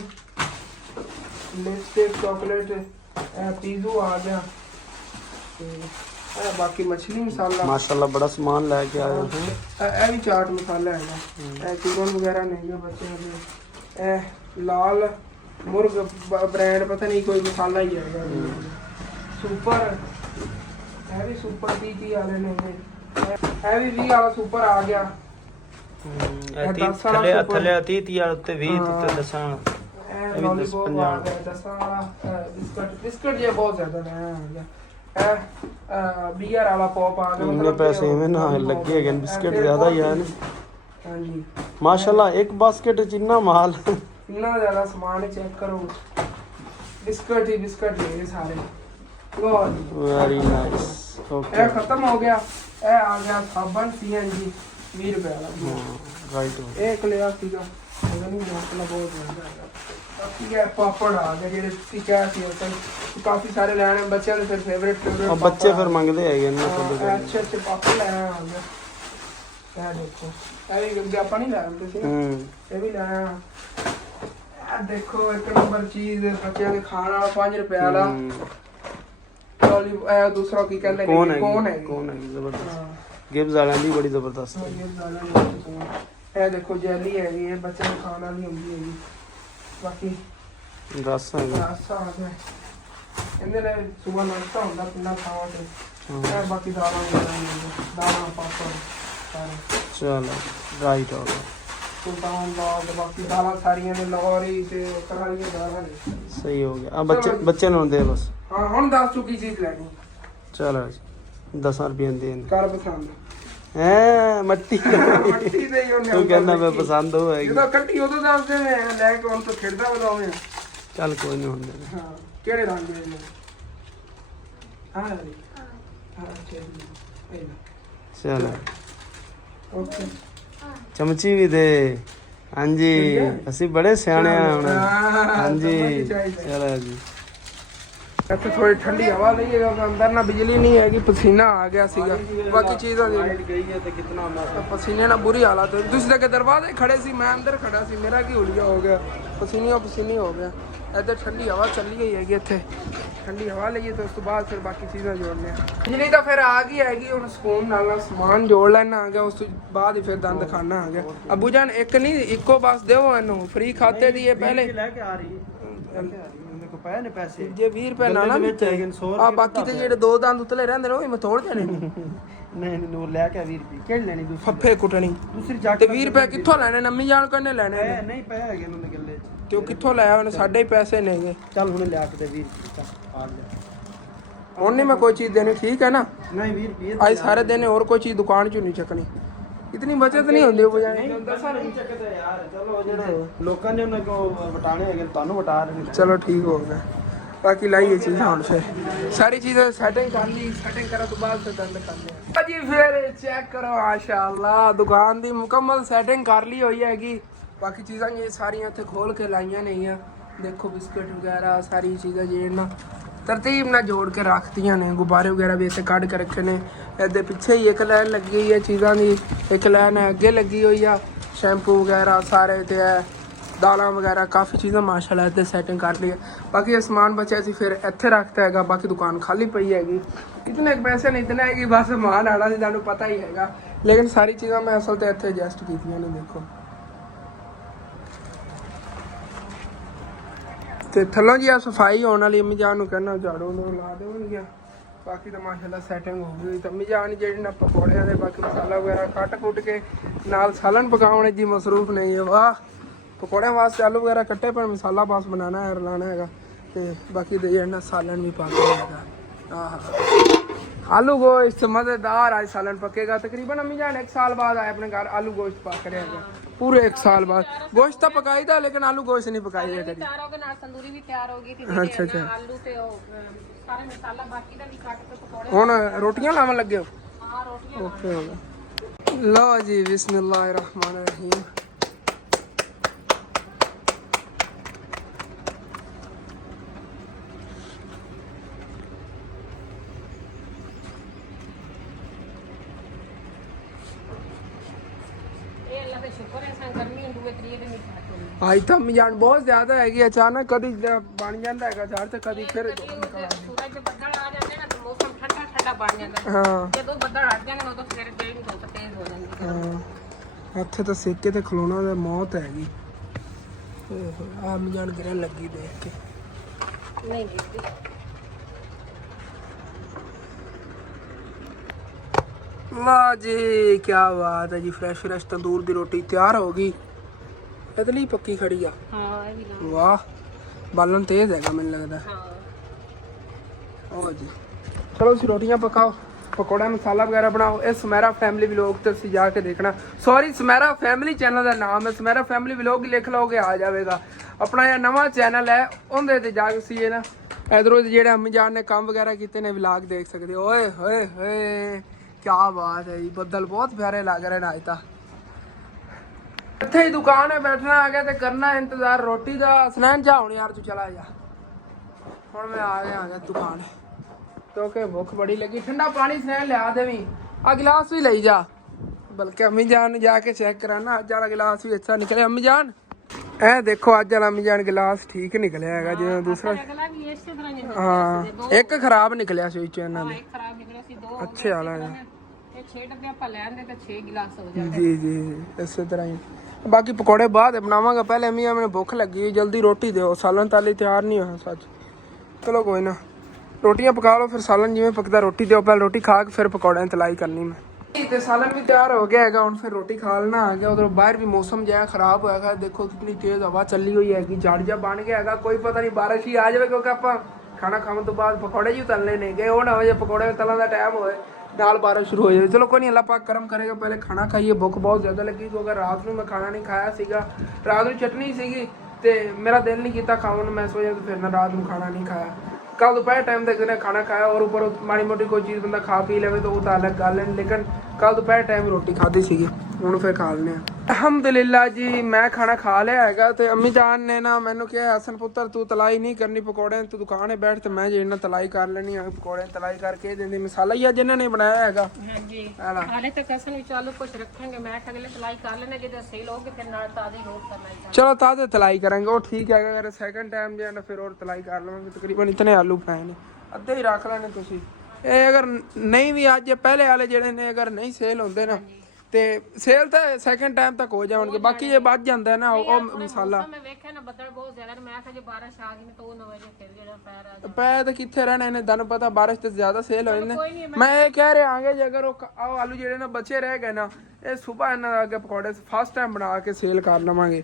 ਲਿਪਸਟਿਕ, ਚਾਕਲੇਟ, ਪੀਜ਼ੂ ਆ ਗਿਆ ਤੇ ਬਾਕੀ ਮਛਲੀ ਮਸਾਲਾ। ਮਾਸ਼ਾਅੱਲਾ ਬੜਾ ਸਮਾਨ ਲੈ ਕੇ ਆਏ ਹੋ। ਇਹ ਵੀ ਚਾਟ ਮਸਾਲਾ ਹੈਗਾ। ਇਹ ਚੂਰਨ ਵਗੈਰਾ ਨਹੀਂ ਹੈ ਬੱਚਿਆਂ ਦੇ। ਇਹ ਲਾਲ ਮੁਰਗ ਬ੍ਰਾਂਡ ਪਤਾ ਨਹੀਂ ਕੋਈ ਮਸਾਲਾ ਹੀ ਹੈਗਾ। ਸੁਪਰ ਇਹ ਵੀ ਸੁਪਰ 30 ਵਾਲੇ ਨੇ। ਇਹ ਵੀ 20 ਵਾਲਾ ਸੁਪਰ ਆ ਗਿਆ। ਥੱਲੇ 30 ਵਾਲੇ ਉੱਤੇ 20 ਉੱਤੇ ਦੱਸਾਂ। लॉलीपॉप आ गया 10 वाला। बिस्किट ये बहुत ज्यादा नया आ गया। बियर वाला पॉप आ गया। मतलब पैसे में ना लगे हैं बिस्किट ज्यादा ही है ना। हां जी माशाल्लाह एक बास्केट जितना माल इतना ज्यादा सामान चेक करो। बिस्किट है ये सारे। Very nice okay. ये खत्म हो गया। ये आ गया साबन CNG 20 रुपए वाला। राइट एक लिया सीगा नहीं मतलब बहुत महंगा है। ठीक है पापड़ आ गए ਜਿਹੜੇ ਤੁਸੀਂ ਕਿਹਾ ਸੀ ਉਹ ਕਾਫੀ ਸਾਰੇ ਲੈਣੇ ਬੱਚਿਆਂ ਦੇ ਫਿਰ ਫੇਵਰੇਟ और बच्चे फिर मांगते हैं ना अच्छे अच्छे पापड़ ਲੈ ਆਇਆ ਆ ਗਿਆ। ਇਹ ਦੇਖੋ ਇਹ ਵੀ ਆਪਾਂ ਨਹੀਂ ਲਾਇਆ ਤੁਸੀਂ ਇਹ ਵੀ ਲਾਇਆ। ਇਹ ਦੇਖੋ ਇੱਕ ਨੰਬਰ ਚੀਜ਼ ਬੱਚਿਆਂ ਦੇ ਖਾਣ ਵਾਲਾ 5 ਰੁਪਏ ਵਾਲਾ ਲੌਲੀ। ਇਹ ਦੂਸਰਾ ਕੀ ਕਹਿੰਦੇ ਨੇ ਕੌਣ ਹੈ ਜ਼ਬਰਦਸਤ ਗਿਬਸ ਵਾਲਿਆਂ ਦੀ ਬੜੀ ਜ਼ਬਰਦਸਤ। ਇਹ ਦੇਖੋ ਜੈਲੀ ਹੈਗੀ ਇਹ ਬੱਚਿਆਂ ਨੂੰ ਖਾਣ ਵਾਲੀ ਹੁੰਦੀ ਹੈਗੀ। ਬਾਕੀ ਰਸ ਹੈਗਾ। ਰਸ ਆ ਗਿਆ। ਇਹਦੇ ਨਾਲ ਸੁਬਹ ਨਾਸ਼ਤਾ ਹੁੰਦਾ ਕਿੰਨਾ ਖਾਵਾ ਤੇ। ਇਹ ਬਾਕੀ ਦਾਲਾਂ ਦਾਲਾਂ ਪਾਪੜ ਸਾਰੇ। ਚਲੋ ਰਾਈਟ ਹੋ ਗਿਆ। ਸੁਲਤਾਨ ਬਾਗ ਬਾਕੀ ਦਾਲਾਂ ਸਾਰੀਆਂ ਨੇ ਲਾਹੌਰੀ ਤੇ ਕਰਾਰੀਆਂ ਦਾਲਾਂ ਨੇ। ਸਹੀ ਹੋ ਗਿਆ। ਆ ਬੱਚੇ ਨੂੰ ਦੇ ਬਸ। ਹਾਂ ਹੁਣ ਦੱਸ ਚੁੱਕੀ ਚੀਜ਼ ਲੈਣੀ। ਚਲੋ 10 ਰੁਪਏ ਦੇ ਕਰ ਪਸੰਦ। ਹੈ ਮੱਟੀ ਮੱਟੀ ਦੇ ਹੀ ਉਹਨੇ ਤੂੰ ਕਹਿੰਦਾ ਮੈਂ ਪਸੰਦ ਹੋਏਗੀ ਜਦੋਂ ਕੱਟੀ ਉਦੋਂ ਦੱਸਦੇ ਮੈਂ ਲੈ ਕੇ ਹੁਣ ਤੋਂ ਖੇਡਦਾ ਵਧਾਵੇਂ। ਚੱਲ ਕੋਈ ਨਹੀਂ ਹੁੰਦੇ ਹਾਂ ਕਿਹੜੇ ਰੰਗ ਦੇ ਨੇ? ਹਾਂ ਵਾਲੀ ਹਾਂ ਚਲ ਓਕੇ ਚਮਚੀ ਵੀ ਦੇ। ਹਾਂਜੀ ਅਸੀਂ ਬੜੇ ਸਿਆਣੇ ਆ ਹੁਣ। ਹਾਂਜੀ ਚਲੋ ਜੀ ਇੱਥੇ ਥੋੜੀ ਠੰਡੀ ਹਵਾ ਨਹੀਂ ਹੈ ਕਿਉਂਕਿ ਅੰਦਰ ਨਾ ਬਿਜਲੀ ਨਹੀਂ ਹੈਗੀ, ਪਸੀਨਾ ਆ ਗਿਆ ਸੀਗਾ। ਬਾਕੀ ਚੀਜ਼ਾਂ ਦੀ ਗਈ ਹੈ ਤੇ ਕਿਤਨਾ ਪਸੀਨੇ ਨਾਲ ਬੁਰੀ ਹਾਲਤ ਹੈ। ਤੁਸੀਂ ਤਾਂ ਕਿ ਦਰਵਾਜ਼ੇ ਖੜੇ ਸੀ, ਮੈਂ ਅੰਦਰ ਖੜਾ ਸੀ, ਮੇਰਾ ਕੀ ਹੁਲੀਆ ਹੋ ਗਿਆ, ਪਸੀਨੀ ਹੋ ਗਿਆ। ਇੱਧਰ ਠੰਡੀ ਹਵਾ ਚੱਲੀ ਗਈ ਹੈਗੀ, ਇੱਥੇ ਠੰਡੀ ਹਵਾ ਲਈਏ ਤੇ ਉਸ ਤੋਂ ਬਾਅਦ ਫਿਰ ਬਾਕੀ ਚੀਜ਼ਾਂ ਜੋੜਨੇ ਆ। ਬਿਜਲੀ ਤਾਂ ਫਿਰ ਆ ਗਈ ਹੈਗੀ, ਹੁਣ ਸਕੂਨ ਨਾਲ ਸਮਾਨ ਜੋੜ ਲੈਣਾ ਆ ਗਿਆ। ਉਸ ਤੋਂ ਬਾਅਦ ਹੀ ਫਿਰ ਦੰਦ ਖਾਣਾ ਆ ਗਿਆ। ਅੱਬੂ ਜਾਨ ਇੱਕ ਨਹੀਂ ਇੱਕੋ ਬਸ ਦਿਓ ਇਹਨੂੰ, ਫ੍ਰੀ ਖਾਤੇ ਦੀ ਇਹ ਪਹਿਲੇ ਲੈ ਕੇ ਆ ਰਹੀ ਹੈ ਮੇਰੇ ਕੋਲ ਪਏ ਨੇ ਪੈਸੇ। ਜੇ 20 ਰੁਪਏ ਨਾ ਨਾ ਆ ਬਾਕੀ ਤੇ ਜਿਹੜੇ ਦੋ ਦੰਦ ਉਤਲੇ ਰਹਿੰਦੇ ਨੇ ਉਹ ਮੈਂ ਤੋੜ ਦੇਣੇ ਨੇ। ਨਹੀਂ ਨੂਰ ਲੈ ਕੇ 20 ਰੁਪਏ ਕਿਹੜੀ ਲੈਣੀ ਦੂਸਰੀ ਫੱਫੇ ਕੁੱਟਣੀ ਦੂਸਰੀ ਜਾ ਤੇ 20 ਰੁਪਏ ਕਿੱਥੋਂ ਲੈਣੇ? ਨੰਮੀ ਜਾਣ ਕਰਨੇ ਲੈਣੇ ਨੇ। ਨਹੀਂ ਪਏ ਹੈਗੇ ਉਹਨਾਂ ਦੇ ਗੱਲੇ 'ਚ ਤੇ ਉਹ ਕਿੱਥੋਂ ਲੈ ਆਉਣੇ? ਸਾਡੇ ਹੀ ਪੈਸੇ ਨੇਗੇ। ਚੱਲ ਹੁਣ ਲਿਆ ਕੇ ਤੇ 20 ਰੁਪਏ ਆ ਜਾ। ਹੁਣ ਨਹੀਂ ਮੈਂ ਕੋਈ ਚੀਜ਼ ਦੇਣੀ, ਠੀਕ ਹੈ ਨਾ? ਨਹੀਂ 20 ਰੁਪਏ ਅੱਜ ਸਾਰੇ ਦਿਨ ਹੋਰ ਕੋਈ ਚੀਜ਼ ਦੁਕਾਨ ਚੋਂ ਨਹੀਂ ਚੱਕਣੀ, ਇਤਨੀ ਬਚਤ ਨਹੀਂ ਹੁੰਦੀ। ਉਹ ਜਾਣੇ ਨਹੀਂ ਚੱਕਦੇ ਯਾਰ। ਚਲੋ ਜਿਹੜੇ ਲੋਕਾਂ ਨੇ ਉਹਨਾਂ ਕੋ ਵਟਾਣੇ ਹੈਗੇ ਤੁਹਾਨੂੰ ਵਟਾ ਰਹੇ ਨੇ। ਚਲੋ ਠੀਕ ਹੋ ਗਿਆ। ਬਾਕੀ ਲਾਈਏ ਚੀਜ਼ ਹੁਣ ਫਿਰ ਸਾਰੀ ਚੀਜ਼ਾਂ ਸੈਟਿੰਗ ਕਰ ਲਈ। ਸੈਟਿੰਗ ਕਰਨ ਤੋਂ ਬਾਅਦ ਫਿਰ ਦੰਦ ਖਾਂਦੇ ਆ ਜੀ। ਫਿਰ ਚੈੱਕ ਕਰੋ ਮਾਸ਼ਾਅੱਲਾ ਦੁਕਾਨ ਦੀ ਮੁਕੰਮਲ ਸੈਟਿੰਗ ਕਰ ਲਈ ਹੋਈ ਹੈਗੀ। ਬਾਕੀ ਚੀਜ਼ਾਂ ਇਹ ਸਾਰੀਆਂ ਇੱਥੇ ਖੋਲ ਕੇ ਲਾਈਆਂ ਨਹੀਂ ਆ। ਦੇਖੋ ਬਿਸਕੁਟ ਵਗੈਰਾ ਸਾਰੀ ਚੀਜ਼ਾਂ ਜਿਹੜੀਆਂ ਤਰਤੀਬ ਨਾਲ ਜੋੜ ਕੇ ਰੱਖਤੀਆਂ ਨੇ। ਗੁਬਾਰੇ ਵਗੈਰਾ ਵੀ ਇੱਥੇ ਕੱਢ ਕੇ ਰੱਖੇ ਨੇ। ਇਹਦੇ ਪਿੱਛੇ ਹੀ ਇੱਕ ਲਾਈਨ ਲੱਗੀ ਹੋਈ ਹੈ ਚੀਜ਼ਾਂ ਦੀ, ਇੱਕ ਲਾਈਨ ਅੱਗੇ ਲੱਗੀ ਹੋਈ ਆ। ਸ਼ੈਂਪੂ ਵਗੈਰਾ ਸਾਰੇ ਤੇ ਹੈ, ਦਾਲਾਂ ਵਗੈਰਾ ਕਾਫੀ ਚੀਜ਼ਾਂ ਮਾਸ਼ਾਅੱਲਾ ਇੱਥੇ ਸੈਟਿੰਗ ਕਰ ਲਈ ਹੈ। ਬਾਕੀ ਇਹ ਸਮਾਨ ਬਚਿਆ ਸੀ ਫਿਰ ਇੱਥੇ ਰੱਖਤਾ ਹੈਗਾ। ਬਾਕੀ ਦੁਕਾਨ ਖਾਲੀ ਪਈ ਹੈਗੀ। ਇਤਨੇ ਪੈਸੇ ਨਹੀਂ ਇਤਨਾ ਹੈਗੀ, ਬਸ ਸਮਾਨ ਆਣਾ ਸੀ ਤੁਹਾਨੂੰ ਪਤਾ ਹੀ ਹੈਗਾ। ਲੇਕਿਨ ਸਾਰੀ ਚੀਜ਼ਾਂ ਮੈਂ ਅਸਲ ਤੇ ਇੱਥੇ ਐਡਜਸਟ ਕੀਤੀਆਂ ਨੇ। ਦੇਖੋ ਤੇ ਥੱਲੋਂ ਜੀ ਆ ਸਫਾਈ ਹੋਣ ਵਾਲੀ। ਅੰਮੀ ਜਾਨ ਨੂੰ ਕਹਿਣਾ ਝਾੜੂ ਨੂੰ ਲਾ ਦੇਣਗੀਆਂ। ਬਾਕੀ ਤਾਂ ਮਾਸ਼ਾਅੱਲਾ ਸੈਟਿੰਗ ਹੋ ਗਈ। ਤਾਂ ਅੰਮੀ ਜਾਨ ਜਿਹੜੀ ਨਾ ਪਕੌੜਿਆਂ ਦੇ ਬਾਕੀ ਮਸਾਲਾ ਵਗੈਰਾ ਕੱਟ ਕੁੱਟ ਕੇ ਨਾਲ ਸਾਲਨ ਪਕਾਉਣੇ ਜੀ ਮਸਰੂਫ ਨਹੀਂ ਹੈ। ਵਾਹ ਪਕੌੜਿਆਂ ਵਾਸਤੇ ਆਲੂ ਵਗੈਰਾ ਕੱਟੇ ਪਰ ਮਸਾਲਾ ਬਸ ਬਣਾਉਣਾ ਹੈ, ਰਲਾਣਾ ਹੈਗਾ। ਤੇ ਬਾਕੀ ਦੇ ਜਿਹੜਾ ਸਾਲਨ ਵੀ ਪਾ ਕੇ ਹੈਗਾ। ਆਹ ਆਲੂ गोश्त मज़ेदार आज सालन पकेगा। तकरीबन अम्मी जान 1 साल बाद आए अपने घर आलू गोश्त पक रहे हैं। पूरे 1 साल बाद गोश्त तो पकाई था लेकिन आलू गोश्त नहीं पकाई है कभी। तंदूरी भी तैयार हो गई थी। अच्छा आलू ते सारे मसाला बाकी दा भी काट के पकौड़े हुन रोटियां लावन लगे हो? हां रोटियां ओके हो गया। लो जी बिस्मिल्लाहिर्रहमानिर्रहीम। आज तो अम्मी जान बहुत ज्यादा हैगी। अचानक कभी बन जाता है अचार ते कभी फिर सूरज ਬੱਦਲ ਆ ਜਾਂਦੇ ਨਾ ਤਾਂ ਮੌਸਮ ਠੰਡਾ ਠੰਡਾ ਬਣ ਜਾਂਦਾ। ਹਾਂ ਜਦੋਂ ਬੱਦਲ ਹਟ ਜਾਂਦੇ ਉਦੋਂ ਫਿਰ ਜਿਹੜੀ ਧੁੱਪ ਤੇਜ਼ ਹੋ ਜਾਂਦੀ ਹੈ। ਹਾਂ ਇੱਥੇ ਤਾਂ ਸੇਕੇ ਤੇ ਖਲੋਣਾ ਦਾ ਮੌਤ ਹੈਗੀ। ਆ ਅम्मी जान ਗਿਰਨ ਲੱਗੀ ਦੇਖ ਕੇ। ਨਹੀਂ ਗਿਰਦੀ। वाह जी क्या बात है जी। फ्रेश फ्रेश तंदूर दी रोटी तैयार हो गई। इतनी पक्की खड़ी आ। ਹਾਂ ਇਹ ਵੀ ਨਾ। वाह बालन तेज हैगा मैंने लगता है। ਹਾਂ ओ जी चलो जी रोटियां पकाओ, पकौड़ा मसाला वगैरह बनाओ। ये सुमेरा फैमिली व्लॉग तो तुसीं जाके देखना। सॉरी सुमेरा फैमिली चैनल का नाम है। सुमेरा फैमिली व्लॉग लिख लोगे आ जाएगा। अपना यह नवा चैनल है उनदे ते जाके तुसीं ये ना इधरों जेह्ड़े अम्मी जान ने काम वगैरह कीते ने व्लॉग देख सकते हो। ओए होए होए क्या बात है जी। बदल बहुत प्यारे लग रहे हैं आज तो। इत्थे ही दुकान है बैठना आ गया ते करना इंतजार रोटी का। सनैन जा हुण यार तू चला जा। हुण मैं आ गया दुकान क्योंकि भुख बड़ी लगी। ठंडा पानी सनैन लिया देवी। आ गिलास भी ले जा। बल्कि अम्मी जान जाके चेक कराना अज वाला गिलास भी अच्छा निकले। अम्मी जान ए देखो अज वाला अम्मी जान गिलास ठीक निकलिया है जिवें दूसरा। ਅਗਲਾ ਵੀ ਇਸੇ ਤਰ੍ਹਾਂ ਹੀ हाँ एक खराब निकलिया ਸੀ ਵਿੱਚੋਂ ਇਹਨਾਂ ਦੇ। ਇੱਕ ਖਰਾਬ ਨਿਕਲਿਆ ਸੀ। ਦੋ अच्छे वाला है ਇਹ 6 ਡੱਬੇ ਆਪਾਂ ਲੈ ਆਂਦੇ ਤੇ 6 ਗਿਲਾਸ ਹੋ ਜਾਂਦੇ। जी जी इसे तरह ही। बाकी पकौड़े बाद बनावांगा। पहले अम्मी मैंने भुख लगी जल्दी रोटी दो। सालन ताली तैयार नहीं हुआ सच। चलो कोई ना रोटियां पका लो फिर सालन जिवें पकदा रोटी दो। पहले रोटी खा के फिर पकौड़े तलाई करनी मैं। ਤੇ ਸਾਲਨ ਵੀ ਤਿਆਰ ਹੋ ਗਿਆ ਹੈਗਾ। ਹੁਣ ਫਿਰ ਰੋਟੀ ਖਾ ਲੈਣਾ ਆ ਗਿਆ। ਉਧਰ ਬਾਹਰ ਵੀ ਮੌਸਮ ਜਿਹਾ ਖਰਾਬ ਹੋਇਆ ਹੈ। ਦੇਖੋ ਕਿੰਨੀ ਤੇਜ਼ ਹਵਾ ਚੱਲੀ ਹੋਈ ਹੈਗੀ। ਝਾੜ ਜਿਹਾ ਬਣ ਗਿਆ ਹੈਗਾ। ਕੋਈ ਪਤਾ ਨਹੀਂ ਬਾਰਿਸ਼ ਹੀ ਆ ਜਾਵੇ ਕਿਉਂਕਿ ਆਪਾਂ ਖਾਣਾ ਖਾਣ ਤੋਂ ਬਾਅਦ ਪਕੌੜੇ ਹੀ ਤਲਨੇ ਨੇ ਗਏ। ਉਹ ਨਾ ਹੋ ਜੇ ਪਕੌੜੇ ਤਲਣ ਦਾ ਟਾਈਮ ਹੋਏ नाल बारिश शुरू हो जाए। चलो कोई नहीं, अल्लाह पाक करम करेगा। पहले खाना खाइए, भुख बहुत ज़्यादा लगी। तो अगर रात में मैं खाना नहीं खाया सीगा, रात में चटनी सीगी तो मेरा दिल नहीं किया खाने मैं इस वजह से फिर ना रात में खाना नहीं खाया। कल दोपहर टाइम तक ने खाना खाया और ऊपर माड़ी मोटी कोई चीज़ बंदा खा पी ले तो वो तो अलग गल है, लेकिन कल दोपहर टाइम रोटी खाधी सीगी, ਹੁਣ ਫਿਰ ਖਾ ਲੈਣੇ ਆ। ਅਲਹਮਦੁਲਿਲਾ ਜੀ ਮੈਂ ਖਾਣਾ ਖਾ ਲਿਆ ਹੈਗਾ ਤੇ ਅੰਮੀ ਜਾਨ ਨੇ ਨਾ ਮੈਨੂੰ ਕਿਹਾ ਹਸਨ ਪੁੱਤਰ ਤੂੰ ਤਲਾਈ ਨਹੀਂ ਕਰਨੀ ਪਕੌੜੇ, ਤੂੰ ਦੁਕਾਨ 'ਤੇ ਬੈਠ ਤੇ ਮੈਂ ਜੇ ਇਹਨਾਂ ਤਲਾਈ ਕਰ ਲੈਣੀ ਆ। ਪਕੌੜੇ ਤਲਾਈ ਕਰਕੇ ਦਿੰਦੀ ਮਸਾਲਾ ਹੀ ਆ ਜਿਨ੍ਹਾਂ ਨੇ ਬਣਾਇਆ ਹੈਗਾ। ਹਾਂਜੀ ਹਾਲੇ ਤੱਕ ਅਸਨ ਵਿੱਚ ਆਲੂ ਕੁਝ ਰੱਖਾਂਗੇ, ਮੈਂ ਅਗਲੇ ਤਲਾਈ ਕਰ ਲੈਣੇ ਜਦੋਂ ਸੇਲ ਹੋਗੇ ਫਿਰ ਨਾਲ ਤਾਜ਼ੀ ਲੋਡ ਕਰਨਾ ਹੈ। ਚਲੋ ਤਾਜ਼ੇ ਤਲਾਈ ਕਰਾਂਗੇ ਉਹ ਠੀਕ ਹੈ। ਅਗਰ ਸੈਕੰਡ ਟਾਈਮ ਜੇ ਨਾ ਫਿਰ ਹੋਰ ਤਲਾਈ ਕਰ ਲਵਾਂਗੇ। ਤਕਰੀਬਨ ਇਤਨੇ ਆਲੂ ਪਏ ਨੇ, ਅੱਧੇ ਹੀ ਰੱਖ ਲੈਣੇ ਤੁਸੀਂ। ਇਹ ਅਗਰ ਨਹੀਂ ਵੀ ਅੱਜ ਪਹਿਲੇ ਵਾਲੇ ਜਿਹੜੇ ਨੇ ਅਗਰ ਨਹੀਂ ਸੇਲ ਹੁੰਦੇ ਨਾ ਤੇ ਸੇਲ ਤਾਂ ਸੈਕੰਡ ਟਾਈਮ ਤੱਕ ਹੋ ਜਾਣਗੇ। ਬਾਕੀ ਜੇ ਵੱਧ ਜਾਂਦਾ ਨਾ ਉਹ ਮਸਾਲਾ ਮੈਂ ਵੇਖਿਆ ਨਾ ਬੱਦਲ ਬਹੁਤ ਜ਼ਿਆਦਾ, ਮੈਂ ਕਿਹਾ ਜੇ ਬਾਰਿਸ਼ ਆ ਗਈ ਤਾਂ ਉਹ 9 ਵਜੇ ਫਿਰ ਜਿਹੜਾ ਪੈਰ ਆ ਪੈ ਤਾਂ ਕਿੱਥੇ ਰਹਿਣਾ ਇਹਨੇ, ਤੁਹਾਨੂੰ ਪਤਾ ਬਾਰਿਸ਼ ਤੇ ਜ਼ਿਆਦਾ ਸੇਲ ਹੋ ਜਾਂਦੇ। ਮੈਂ ਇਹ ਕਹਿ ਰਿਹਾ ਆਂਗੇ ਜੇ ਅਗਰ ਉਹ ਆਲੂ ਜਿਹੜੇ ਨਾ ਬਚੇ ਰਹਿ ਗਏ ਨਾ ਇਹ ਸਵੇਰ ਇਹਨਾਂ ਦਾ ਅੱਗੇ ਪਕੌੜੇ ਫਸਟ ਟਾਈਮ ਬਣਾ ਕੇ ਸੇਲ ਕਰ ਲਵਾਂਗੇ।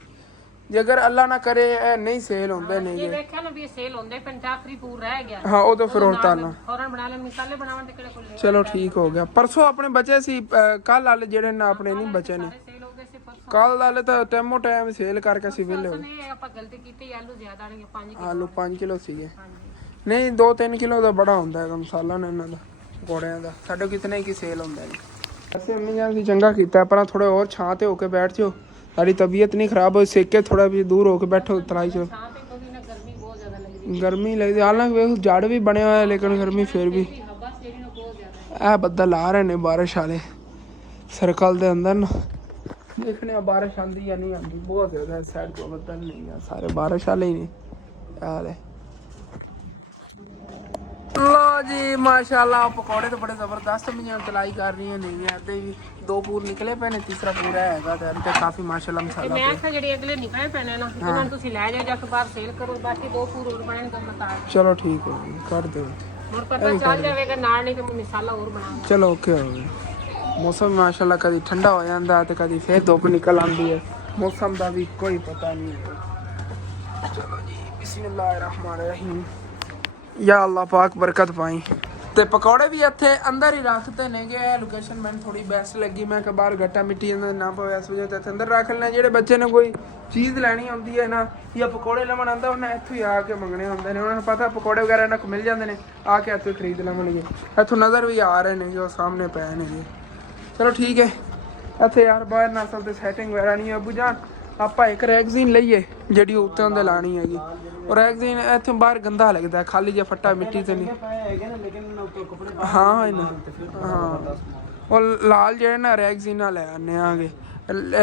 ਜੇ ਅਗਰ ਅੱਲਾ ਨਾ ਕਰੇ ਇਹ ਨਹੀਂ ਸੇਲ ਹੁੰਦੇ ਨਹੀਂ ਇਹ ਵੇਖਿਆ ਨਾ ਵੀ ਸੇਲ ਹੁੰਦੇ ਪੰਜਾਬਰੀ ਪੂਰ ਰਹਿ ਗਿਆ। ਹਾਂ ਉਹ ਤਾਂ ਫਿਰ ਹੋਰ ਤਾਲਣਾ ਫੌਰਨ ਬਣਾ ਲੈ, ਮਸਾਲੇ ਬਣਾਉਣ ਦੇ ਕਿਹੜੇ ਕੋਲ ਚਲੋ ਠੀਕ ਹੋ ਗਿਆ। ਪਰਸੋਂ ਆਪਣੇ ਬਚੇ ਸੀ, ਕੱਲ ਵਾਲੇ ਜਿਹੜੇ ਨਾ ਆਪਣੇ ਨਹੀਂ ਬਚੇ ਨੇ। ਸੇਲ ਹੋ ਗਏ ਸੀ ਪਰਸੋਂ। ਕੱਲ ਵਾਲੇ ਤਾਂ ਟਾਈਮੋ ਟਾਈਮ ਸੇਲ ਕਰਕੇ ਅਸੀਂ ਵਿਹਲੇ ਹੋ ਗਏ। ਨੇ ਆਪਾਂ ਗਲਤੀ ਕੀਤੀ, ਆਲੂ ਜ਼ਿਆਦਾ ਆਣਗੇ 5 ਕਿਲੋ। ਆਲੂ 5 ਕਿਲੋ ਸੀਗੇ, ਹਾਂਜੀ ਨਹੀਂ 2-3 ਕਿਲੋ ਦਾ ਬੜਾ ਹੁੰਦਾ ਹੈਗਾ ਮਸਾਲਾ ਨਾ ਇਹਨਾਂ ਦਾ ਪਕੌੜਿਆਂ ਦਾ। ਸਾਡੇ ਕਿਤਨੇ ਕੀ ਸੇਲ ਹੁੰਦਾ ਹੈ। ਅਸੀਂ ਅੰਮੀ ਜਾਨ ਸੀ ਚੰਗਾ ਕੀਤਾ, ਪਰ ਥੋੜੇ ਹੋਰ ਛਾਂ ਤੇ ਹੋ ਕੇ ਬੈਠ ਜਾਓ, ਸਾਡੀ ਤਬੀਅਤ ਨਹੀਂ ਖਰਾਬ ਹੋਈ। ਸੇਕ ਕੇ ਥੋੜਾ ਵੀ ਦੂਰ ਹੋ ਕੇ ਬੈਠੋ ਤਲਾਈ 'ਚ। ਛਾਂ ਤੇ ਕੋਈ ਨਾ ਗਰਮੀ ਬਹੁਤ ਜ਼ਿਆਦਾ ਲੱਗਦੀ ਗਰਮੀ ਲੱਗਦੀ, ਹਾਲਾਂਕਿ ਵੇਖ ਜੜ ਵੀ ਬਣਿਆ ਹੋਇਆ ਲੇਕਿਨ ਗਰਮੀ ਫਿਰ ਵੀ। ਹੈ, ਹਵਾ ਸੇਰੀ ਨੂੰ ਬਹੁਤ ਜ਼ਿਆਦਾ ਇਹ ਬੱਦਲ ਆ ਰਹੇ ਨੇ ਬਾਰਿਸ਼ ਵਾਲੇ ਸਰਕਲ ਦੇ ਅੰਦਰ ਨਾ। ਦੇਖਣੇ ਆ ਬਾਰਿਸ਼ ਆਂਦੀ ਜਾਂ ਨਹੀਂ ਆਂਦੀ। ਬਹੁਤ ਜ਼ਿਆਦਾ ਸਾਈਡ ਤੋਂ ਬੱਦਲ ਨਹੀਂ ਆ, ਸਾਰੇ ਬਾਰਿਸ਼ ਵਾਲੇ ਹੀ ਨੇ। ਹਾਲੇ ਲੋ ਜੀ ਮਾਸ਼ਾਅੱਲਾ ਪਕੌੜੇ ਤਾਂ ਬੜੇ ਜ਼ਬਰਦਸਤ ਮੀਆਂ ਤਲਾਈ ਕਰ ਰਹੀਆਂ ਨਹੀਂ ਹੈ ਤੇ ਵੀ 2 ਪੂਰ ਨਿਕਲੇ ਪਏ ਨੇ, ਤੀਸਰਾ ਪੂਰਾ ਹੈਗਾ ਤੇ ਕਾਫੀ ਮਾਸ਼ਾਅੱਲਾ ਮਸਾਲਾ। ਮੈਂ ਕਿਹਾ ਜਿਹੜੇ ਅਗਲੇ ਨਿਕਲੇ ਪੈਣੇ ਨਾ ਇਹਨਾਂ ਨੂੰ ਤੁਸੀਂ ਲੈ ਜਾਓ, ਜਾ ਕੇ ਬਾਹਰ ਸੇਲ ਕਰੋ, ਬਾਕੀ 2 ਪੂਰ ਹੋਰ ਬਣਾਉਣ ਦਾ ਬਤਾ। ਚਲੋ ਠੀਕ ਹੋ ਗਿਆ, ਕਰ ਦਿਓ। ਹੁਣ ਪਤਾ ਚੱਲ ਜਾਵੇਗਾ ਨਾਲ ਨਹੀਂ ਤੇ ਮਸਾਲਾ ਹੋਰ ਬਣਾਉਂਗਾ। ਚਲੋ ਓਕੇ ਹੋ ਗਿਆ। ਮੌਸਮ ਮਾਸ਼ਾਅੱਲਾ ਕਦੀ ਠੰਡਾ ਹੋ ਜਾਂਦਾ ਤੇ ਕਦੀ ਫੇਰ ਧੁੱਪ ਨਿਕਲ ਆਉਂਦੀ ਹੈ। ਮੌਸਮ ਦਾ ਵੀ ਕੋਈ ਪਤਾ ਨਹੀਂ ਹੈ। ਚਲੋ ਜੀ ਬਿਸਮਿल्लाहिर्रहमानिर्रहीम। या अल्लाह पाक बरकत पाई। ਤੇ ਪਕੌੜੇ ਵੀ ਇੱਥੇ ਅੰਦਰ ਹੀ ਰੱਖਤੇ ਨੇਗੇ। ਇਹ ਲੋਕੇਸ਼ਨ ਮੈਨੂੰ ਥੋੜੀ ਬੈਸਟ ਲੱਗੀ। ਮੈਂ ਕਿ ਬਾਹਰ ਗੱਟਾ ਮਿੱਟੀ ਅੰਦਰ ਨਾ ਪਵੇ, ਇਸ ਵਜ੍ਹਾ ਤੇ ਅੰਦਰ ਰੱਖ ਲੈਣਾ। ਜਿਹੜੇ ਬੱਚੇ ਨੇ ਕੋਈ ਚੀਜ਼ ਲੈਣੀ ਹੁੰਦੀ ਹੈ ਨਾ ਜਾਂ ਪਕੌੜੇ ਲੈਣ ਆਉਂਦਾ ਉਹਨੇ ਇੱਥੋਂ ਹੀ ਆ ਕੇ ਮੰਗਣੇ ਹੁੰਦੇ ਨੇ। ਉਹਨਾਂ ਨੂੰ ਪਤਾ ਪਕੌੜੇ ਵਗੈਰਾ ਇਹਨਾਂ ਕੋਲ ਮਿਲ ਜਾਂਦੇ ਨੇ, ਆ ਕੇ ਇੱਥੋਂ ਖਰੀਦ ਲਵਣਗੇ। ਇੱਥੋਂ ਨਜ਼ਰ ਵੀ ਆ ਰਹੇ ਨੇ ਜੋ ਸਾਹਮਣੇ ਪਏ ਨੇ। ਚਲੋ ਠੀਕ ਹੈ। ਇੱਥੇ ਯਾਰ ਬਾਹਰ ਨਸਲ ਤੇ ਸੈਟਿੰਗ ਵਗੈਰਾ ਨਹੀਂ। ਅਬੂ ਜਾਨ ਆਪਾਂ ਇੱਕ ਰੈਗਜ਼ੀਨ ਲਈਏ ਜਿਹੜੀ ਉੱਤੇ ਉਹਦੇ ਲਾਣੀ ਹੈਗੀ। और रैगजीन ਇੱਥੋਂ ਬਾਹਰ ਗੰਦਾ ਲੱਗਦਾ, ਖਾਲੀ ਜਿਹਾ ਫੱਟਾ ਮਿੱਟੀ ਤੇ ਨਹੀਂ। ਹਾਂ ਹਾਂ ਉਹ ਲਾਲ ਜਿਹੜੇ ਨਾ ਰੈਗਜ਼ੀਨਾਂ ਲੈ ਆਨੇ ਆਗੇ।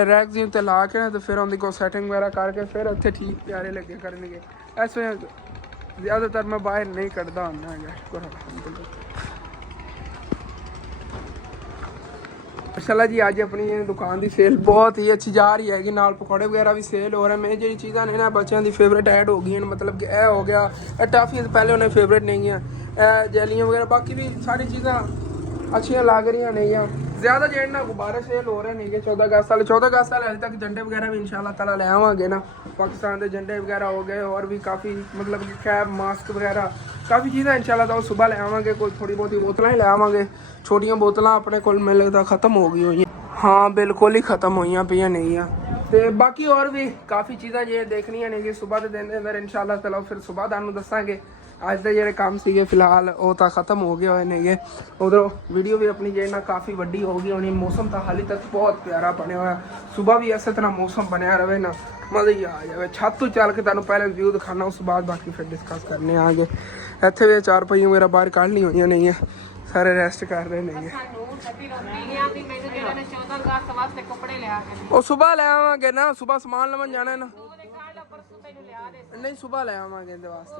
ਰੈਗਜ਼ੀਨ ਤੇ ਲਾ ਕੇ ਨਾ ਤੇ ਫਿਰ ਉਹਦੀ ਕੋਈ ਸੈਟਿੰਗ ਵਗੈਰਾ ਕਰਕੇ ਫਿਰ ਉੱਥੇ ਠੀਕ ਪਿਆਰੇ ਲੱਗੇ ਕਰਨਗੇ। ਇਸ ਵੇਲੇ ਜ਼ਿਆਦਾਤਰ ਮੈਂ ਬਾਹਰ ਨਹੀਂ ਕੱਢਦਾ ਹੁੰਦਾ ਹੈਗਾ। ਸ਼ੁਕਰ ਅਲਹਮਦੁਲਿਲਾ। ਮਾਸ਼ਾਅੱਲਾ ਜੀ ਅੱਜ ਆਪਣੀ ਦੁਕਾਨ ਦੀ ਸੇਲ ਬਹੁਤ ਹੀ ਅੱਛੀ ਜਾ ਰਹੀ ਹੈਗੀ। ਨਾਲ ਪਕੌੜੇ ਵਗੈਰਾ ਵੀ ਸੇਲ ਹੋ ਰਹੇ। ਮੈਂ ਜਿਹੜੀ ਚੀਜ਼ਾਂ ਨੇ ਨਾ ਬੱਚਿਆਂ ਦੀ ਫੇਵਰੇਟ ਐਡ ਹੋ ਗਈਆਂ, ਮਤਲਬ ਕਿ ਇਹ ਹੋ ਗਿਆ, ਇਹ ਟਾਫੀਆਂ ਪਹਿਲੇ ਉਹਨੇ ਫੇਵਰੇਟ ਨਹੀਂ ਗਈਆਂ, ਇਹ ਜੈਲੀਆਂ ਵਗੈਰਾ ਬਾਕੀ ਵੀ ਸਾਰੀ ਚੀਜ਼ਾਂ ਅੱਛੀਆਂ ਲੱਗ ਰਹੀਆਂ ਨੇਗੀਆਂ। ਜ਼ਿਆਦਾ ਜਿਹੜੇ ਨਾ ਗੁਬਾਰੇ ਸੇਲ ਹੋ ਰਹੇ ਨੇਗੇ 14 ਅਗਸਤ ਵਾਲੇ। 14 ਅਗਸਤ ਵਾਲੇ ਹਜੇ ਤੱਕ ਝੰਡੇ ਵਗੈਰਾ ਵੀ ਇਨਸ਼ਾਅੱਲਾ ਤਾਲਾ ਲੈ ਆਵਾਂਗੇ ਨਾ। ਪਾਕਿਸਤਾਨ ਦੇ ਝੰਡੇ ਵਗੈਰਾ ਹੋ ਗਏ और भी काफ़ी मतलब कि कैप मास्क वगैरह काफ़ी चीज़ां इंशाल्लाह तो सुबह ले आवांगे। कोई थोड़ी बहुती बोतलां ही ले आवांगे। छोटियां बोतलां अपने कोल मैनूं लगदा खत्म हो गई हुई। हाँ बिल्कुल ही खत्म हुई पियां नहीं ते बाकी और भी काफ़ी चीज़ां जे देखनियां ने सुबह के दिन अंदर इंशाल्लाह ताला फिर सुबह तुहानूं दस्सांगे। ਅੱਜ ਦੇ ਜਿਹੜੇ ਕੰਮ ਸੀਗੇ ਫਿਲਹਾਲ ਉਹ ਤਾਂ ਖਤਮ ਹੋ ਗਏ ਹੋਏ ਨੇਗੇ। ਉਧਰੋਂ ਵੀਡੀਓ ਵੀ ਆਪਣੀ ਜਿਹੜੀ ਨਾ ਕਾਫੀ ਵੱਡੀ ਹੋ ਗਈ ਹੋਣੀ। ਮੌਸਮ ਤਾਂ ਹਾਲੇ ਤੱਕ ਬਹੁਤ ਪਿਆਰਾ ਬਣਿਆ ਹੋਇਆ। ਸੁਬਹ ਵੀ ਇਸੇ ਤਰ੍ਹਾਂ ਮੌਸਮ ਬਣਿਆ ਰਵੇ ਨਾ, ਮਜ਼ਾ ਹੀ ਆ ਜਾਵੇ। ਛੱਤ ਤੋਂ ਚੱਲ ਕੇ ਤੁਹਾਨੂੰ ਪਹਿਲੇ ਵਿਊ ਦਿਖਾਣਾ, ਉਸ ਤੋਂ ਬਾਅਦ ਬਾਕੀ ਫਿਰ ਡਿਸਕਸ ਕਰਨੇ ਆਗੇ। ਇੱਥੇ ਵੀ 4 ਪਹੀਆਂ ਮੇਰਾ ਬਾਹਰ ਕੱਢ ਲਈ ਹੋਈਆਂ ਨਹੀਂ, ਸਾਰੇ ਰੈਸਟ ਕਰ ਰਹੇ ਨੇਗੇ। ਉਹ ਸੁਬਹ ਲੈ ਆਵਾਂਗੇ ਨਾ, ਸੁਬਹ ਸਮਾਨ ਲਵਣ ਜਾਣਾ ਨਾ। नहीं सुबह ले आवांगे इहदे वास्ते।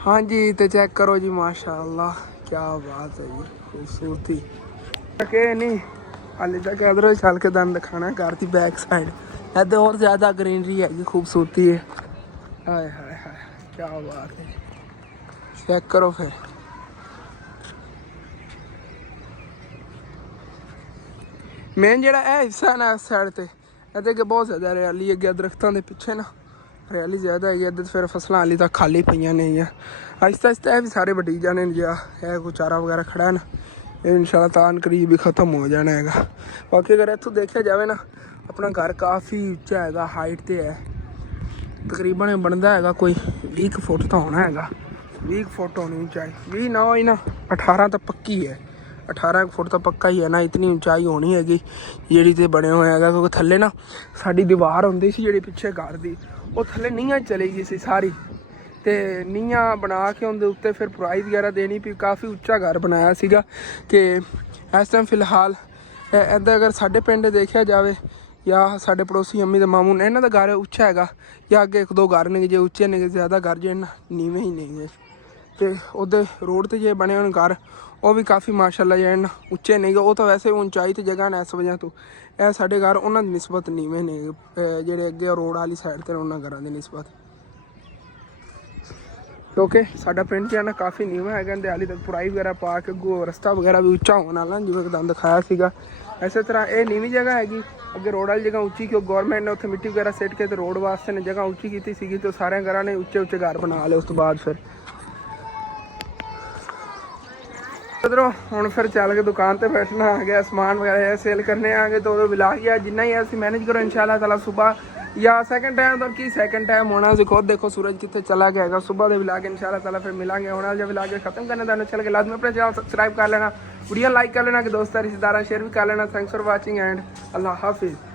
हाँ जी तो चेक करो जी माशाअल्लाह क्या बात है जी, खूबसूरती के नहीं हाले तक इधर चल के दंद दिखाना घर की बैक साइड। इधर और ज़्यादा ग्रीनरी है, खूबसूरती है। हाय हाय हाय क्या बात है, चेक करो फिर। मेन जेड़ा है हिस्सा ना इस साइड ते ਇਹਦੇ ਅੱਗੇ ਬਹੁਤ ਜ਼ਿਆਦਾ ਹਰਿਆਲੀ ਅੱਗੇ ਦਰਖਤਾਂ ਦੇ ਪਿੱਛੇ ਨਾ ਹਰਿਆਲੀ ਜ਼ਿਆਦਾ ਹੈਗੀ ਇੱਧਰ, ਫਿਰ ਫਸਲਾਂ ਹਾਲੀ ਤੱਕ ਖਾਲੀ ਪਈਆਂ ਨੇ ਜਾਂ ਆਹਿਸਤਾ ਆਹਿਸਤਾ ਇਹ ਵੀ ਸਾਰੇ ਵੱਢੀ ਜਾਣੇ ਨੇ। ਜਾਂ ਇਹ ਕੋਈ ਚਾਰਾ ਵਗੈਰਾ ਖੜਾ ਹੈ ਨਾ, ਇਹ ਇਨਸ਼ਾਅੱਲਾ ਤਾਨ ਕਰੀਬ ਵੀ ਖਤਮ ਹੋ ਜਾਣਾ ਹੈਗਾ। ਬਾਕੀ ਅਗਰ ਇੱਥੋਂ ਦੇਖਿਆ ਜਾਵੇ ਨਾ, ਆਪਣਾ ਘਰ ਕਾਫੀ ਉੱਚਾ ਹੈਗਾ, ਹਾਈਟ ਤੇ ਹੈ, ਤਕਰੀਬਨ ਇਹ ਬਣਦਾ ਹੈਗਾ ਕੋਈ 20 ਫੁੱਟ ਤਾਂ ਹੋਣਾ ਹੈਗਾ, 20 ਫੁੱਟ ਹੋਣੀ ਉਚਾਈ, 20 ਨਾ ਹੋਈ ਨਾ 18 ਤਾਂ ਪੱਕੀ ਹੈ, 18 ਫੁੱਟ ਤਾਂ ਪੱਕਾ ਹੀ ਹੈ ਨਾ, ਇਤਨੀ ਉਚਾਈ ਹੋਣੀ ਹੈਗੀ ਜਿਹੜੀ ਤੇ ਬਣਿਆ ਹੋਇਆ ਹੈਗਾ। ਕਿਉਂਕਿ ਥੱਲੇ ਨਾ ਸਾਡੀ ਦੀਵਾਰ ਹੁੰਦੀ ਸੀ ਜਿਹੜੀ ਪਿੱਛੇ ਘਰ ਦੀ, ਉਹ ਥੱਲੇ ਨੀਹਾਂ ਚਲੀ ਗਈ ਸੀ ਸਾਰੀ, ਤੇ ਨੀਹਾਂ ਬਣਾ ਕੇ ਉਹਦੇ ਉੱਤੇ ਫਿਰ ਪੁਰਾਈ ਵਗੈਰਾ ਦੇਣੀ ਪਈ, ਕਾਫੀ ਉੱਚਾ ਘਰ ਬਣਾਇਆ ਸੀਗਾ। ਕਿ ਇਸ ਟਾਈਮ ਫਿਲਹਾਲ ਇੱਦਾਂ ਅਗਰ ਸਾਡੇ ਪਿੰਡ ਦੇਖਿਆ ਜਾਵੇ ਜਾਂ ਸਾਡੇ ਪੜੋਸੀ ਅੰਮੀ ਦੇ ਮਾਮੂ ਨੇ, ਇਹਨਾਂ ਦਾ ਘਰ ਉੱਚਾ ਹੈਗਾ, ਜਾਂ ਅੱਗੇ 1-2 ਘਰ ਨੇ ਜੇ ਉੱਚੇ ਨੇ, ਜ਼ਿਆਦਾ ਘਰ ਜੇ ਨੀਵੇਂ ਹੀ ਨਹੀਂ। ਤੇ ਉਹਦੇ ਰੋਡ ਤੇ ਜੇ ਬਣੇ ਹੋਣ ਘਰ ਉਹ ਵੀ ਕਾਫੀ ਮਾਸ਼ਾਅੱਲਾ ਜੇ ਉੱਚੇ ਨਹੀਂ, ਉਹ ਤਾਂ ਵੈਸੇ ਉਚਾਈ ਤੇ ਜਗ੍ਹਾ ਨੇ ਇਸ ਵਜ੍ਹਾ ਤੋਂ। ਇਹ ਸਾਡੇ ਘਰ ਉਹਨਾਂ ਦੀ ਨਿਸਬਤ ਨੀਵੇਂ ਨੇ, ਜਿਹੜੇ ਅੱਗੇ ਰੋਡ ਵਾਲੀ ਸਾਈਡ ਤੇ ਉਹਨਾਂ ਘਰਾਂ ਦੀ ਨਿਸਬਤ, ਕਿਉਂਕਿ ਸਾਡਾ ਪਿੰਡ ਜਿਹੜਾ ਨਾ ਕਾਫੀ ਨੀਵਾਂ ਹੈਗਾ, ਤੇ ਹਾਲੀ ਤੱਕ ਪੁਰਾਈ ਵਗੈਰਾ ਪਾ ਕੇ ਅੱਗੋਂ ਰਸਤਾ ਵਗੈਰਾ ਵੀ ਉੱਚਾ ਹੋਣ ਵਾਲਾ, ਜਿਵੇਂ ਤੁਹਾਨੂੰ ਦਿਖਾਇਆ ਸੀਗਾ। ਇਸੇ ਤਰ੍ਹਾਂ ਇਹ ਨੀਵੀਂ ਜਗ੍ਹਾ ਹੈਗੀ, ਅੱਗੇ ਰੋਡ ਵਾਲੀ ਜਗ੍ਹਾ ਉੱਚੀ, ਕਿਉਂ ਗੌਰਮੈਂਟ ਨੇ ਉੱਥੇ ਮਿੱਟੀ ਵਗੈਰਾ ਸਿੱਟ ਕੇ ਤੇ ਰੋਡ ਵਾਸਤੇ ਨੇ ਜਗ੍ਹਾ ਉੱਚੀ ਕੀਤੀ ਸੀਗੀ, ਤੇ ਸਾਰਿਆਂ ਘਰਾਂ ਨੇ ਉੱਚੇ ਉੱਚੇ ਘਰ ਬਣਾ ਲਏ। ਉਸ ਤੋਂ ਬਾਅਦ ਫਿਰ ਉਧਰੋਂ ਹੁਣ ਫਿਰ ਚੱਲ ਕੇ ਦੁਕਾਨ ਤੇ ਬੈਠਣਾ ਆ ਗਿਆ, ਸਮਾਨ ਵਗੈਰਾ ਸੇਲ ਕਰਨੇ ਆ ਗਏ, ਤਾਂ ਉਦੋਂ ਵਿਲਾ ਗਿਆ ਜਿੰਨਾ ਹੀ ਅਸੀਂ ਮੈਨੇਜ ਕਰੋ ਇਨਸ਼ਾਅੱਲਾ ਤਾਲਾ। ਸੁਬਹ ਜਾਂ ਸੈਕਿੰਡ ਟਾਈਮ ਤਾਂ ਕੀ ਸੈਕਿੰਡ ਟਾਈਮ ਹੋਣਾ, ਅਸੀਂ ਖੁਦ ਦੇਖੋ ਸੂਰਜ ਕਿੱਥੇ ਚਲਾ ਗਿਆ ਹੈਗਾ। ਸੁਬਹ ਦੇ ਵਿਲਾ ਕੇ ਇਨਸ਼ਾਅੱਲਾ ਤਾਲਾ ਫਿਰ ਮਿਲਾਂਗੇ। ਹੁਣ ਜੇ ਵਿਲਾ ਕੇ ਖਤਮ ਕਰਨੇ ਤੁਹਾਨੂੰ ਚੱਲ ਕੇ ਲਾਜ਼ਮੀ ਆਪਣੇ ਚੈਨਲ ਸਬਸਕ੍ਰਾइब कर लेना, वीडियो लाइक कर लेना, कि दोस्तों रिश्तेदार शेयर भी कर लेना। थैंक्स फॉर वाचिंग एंड अल्लाह हाफिज़।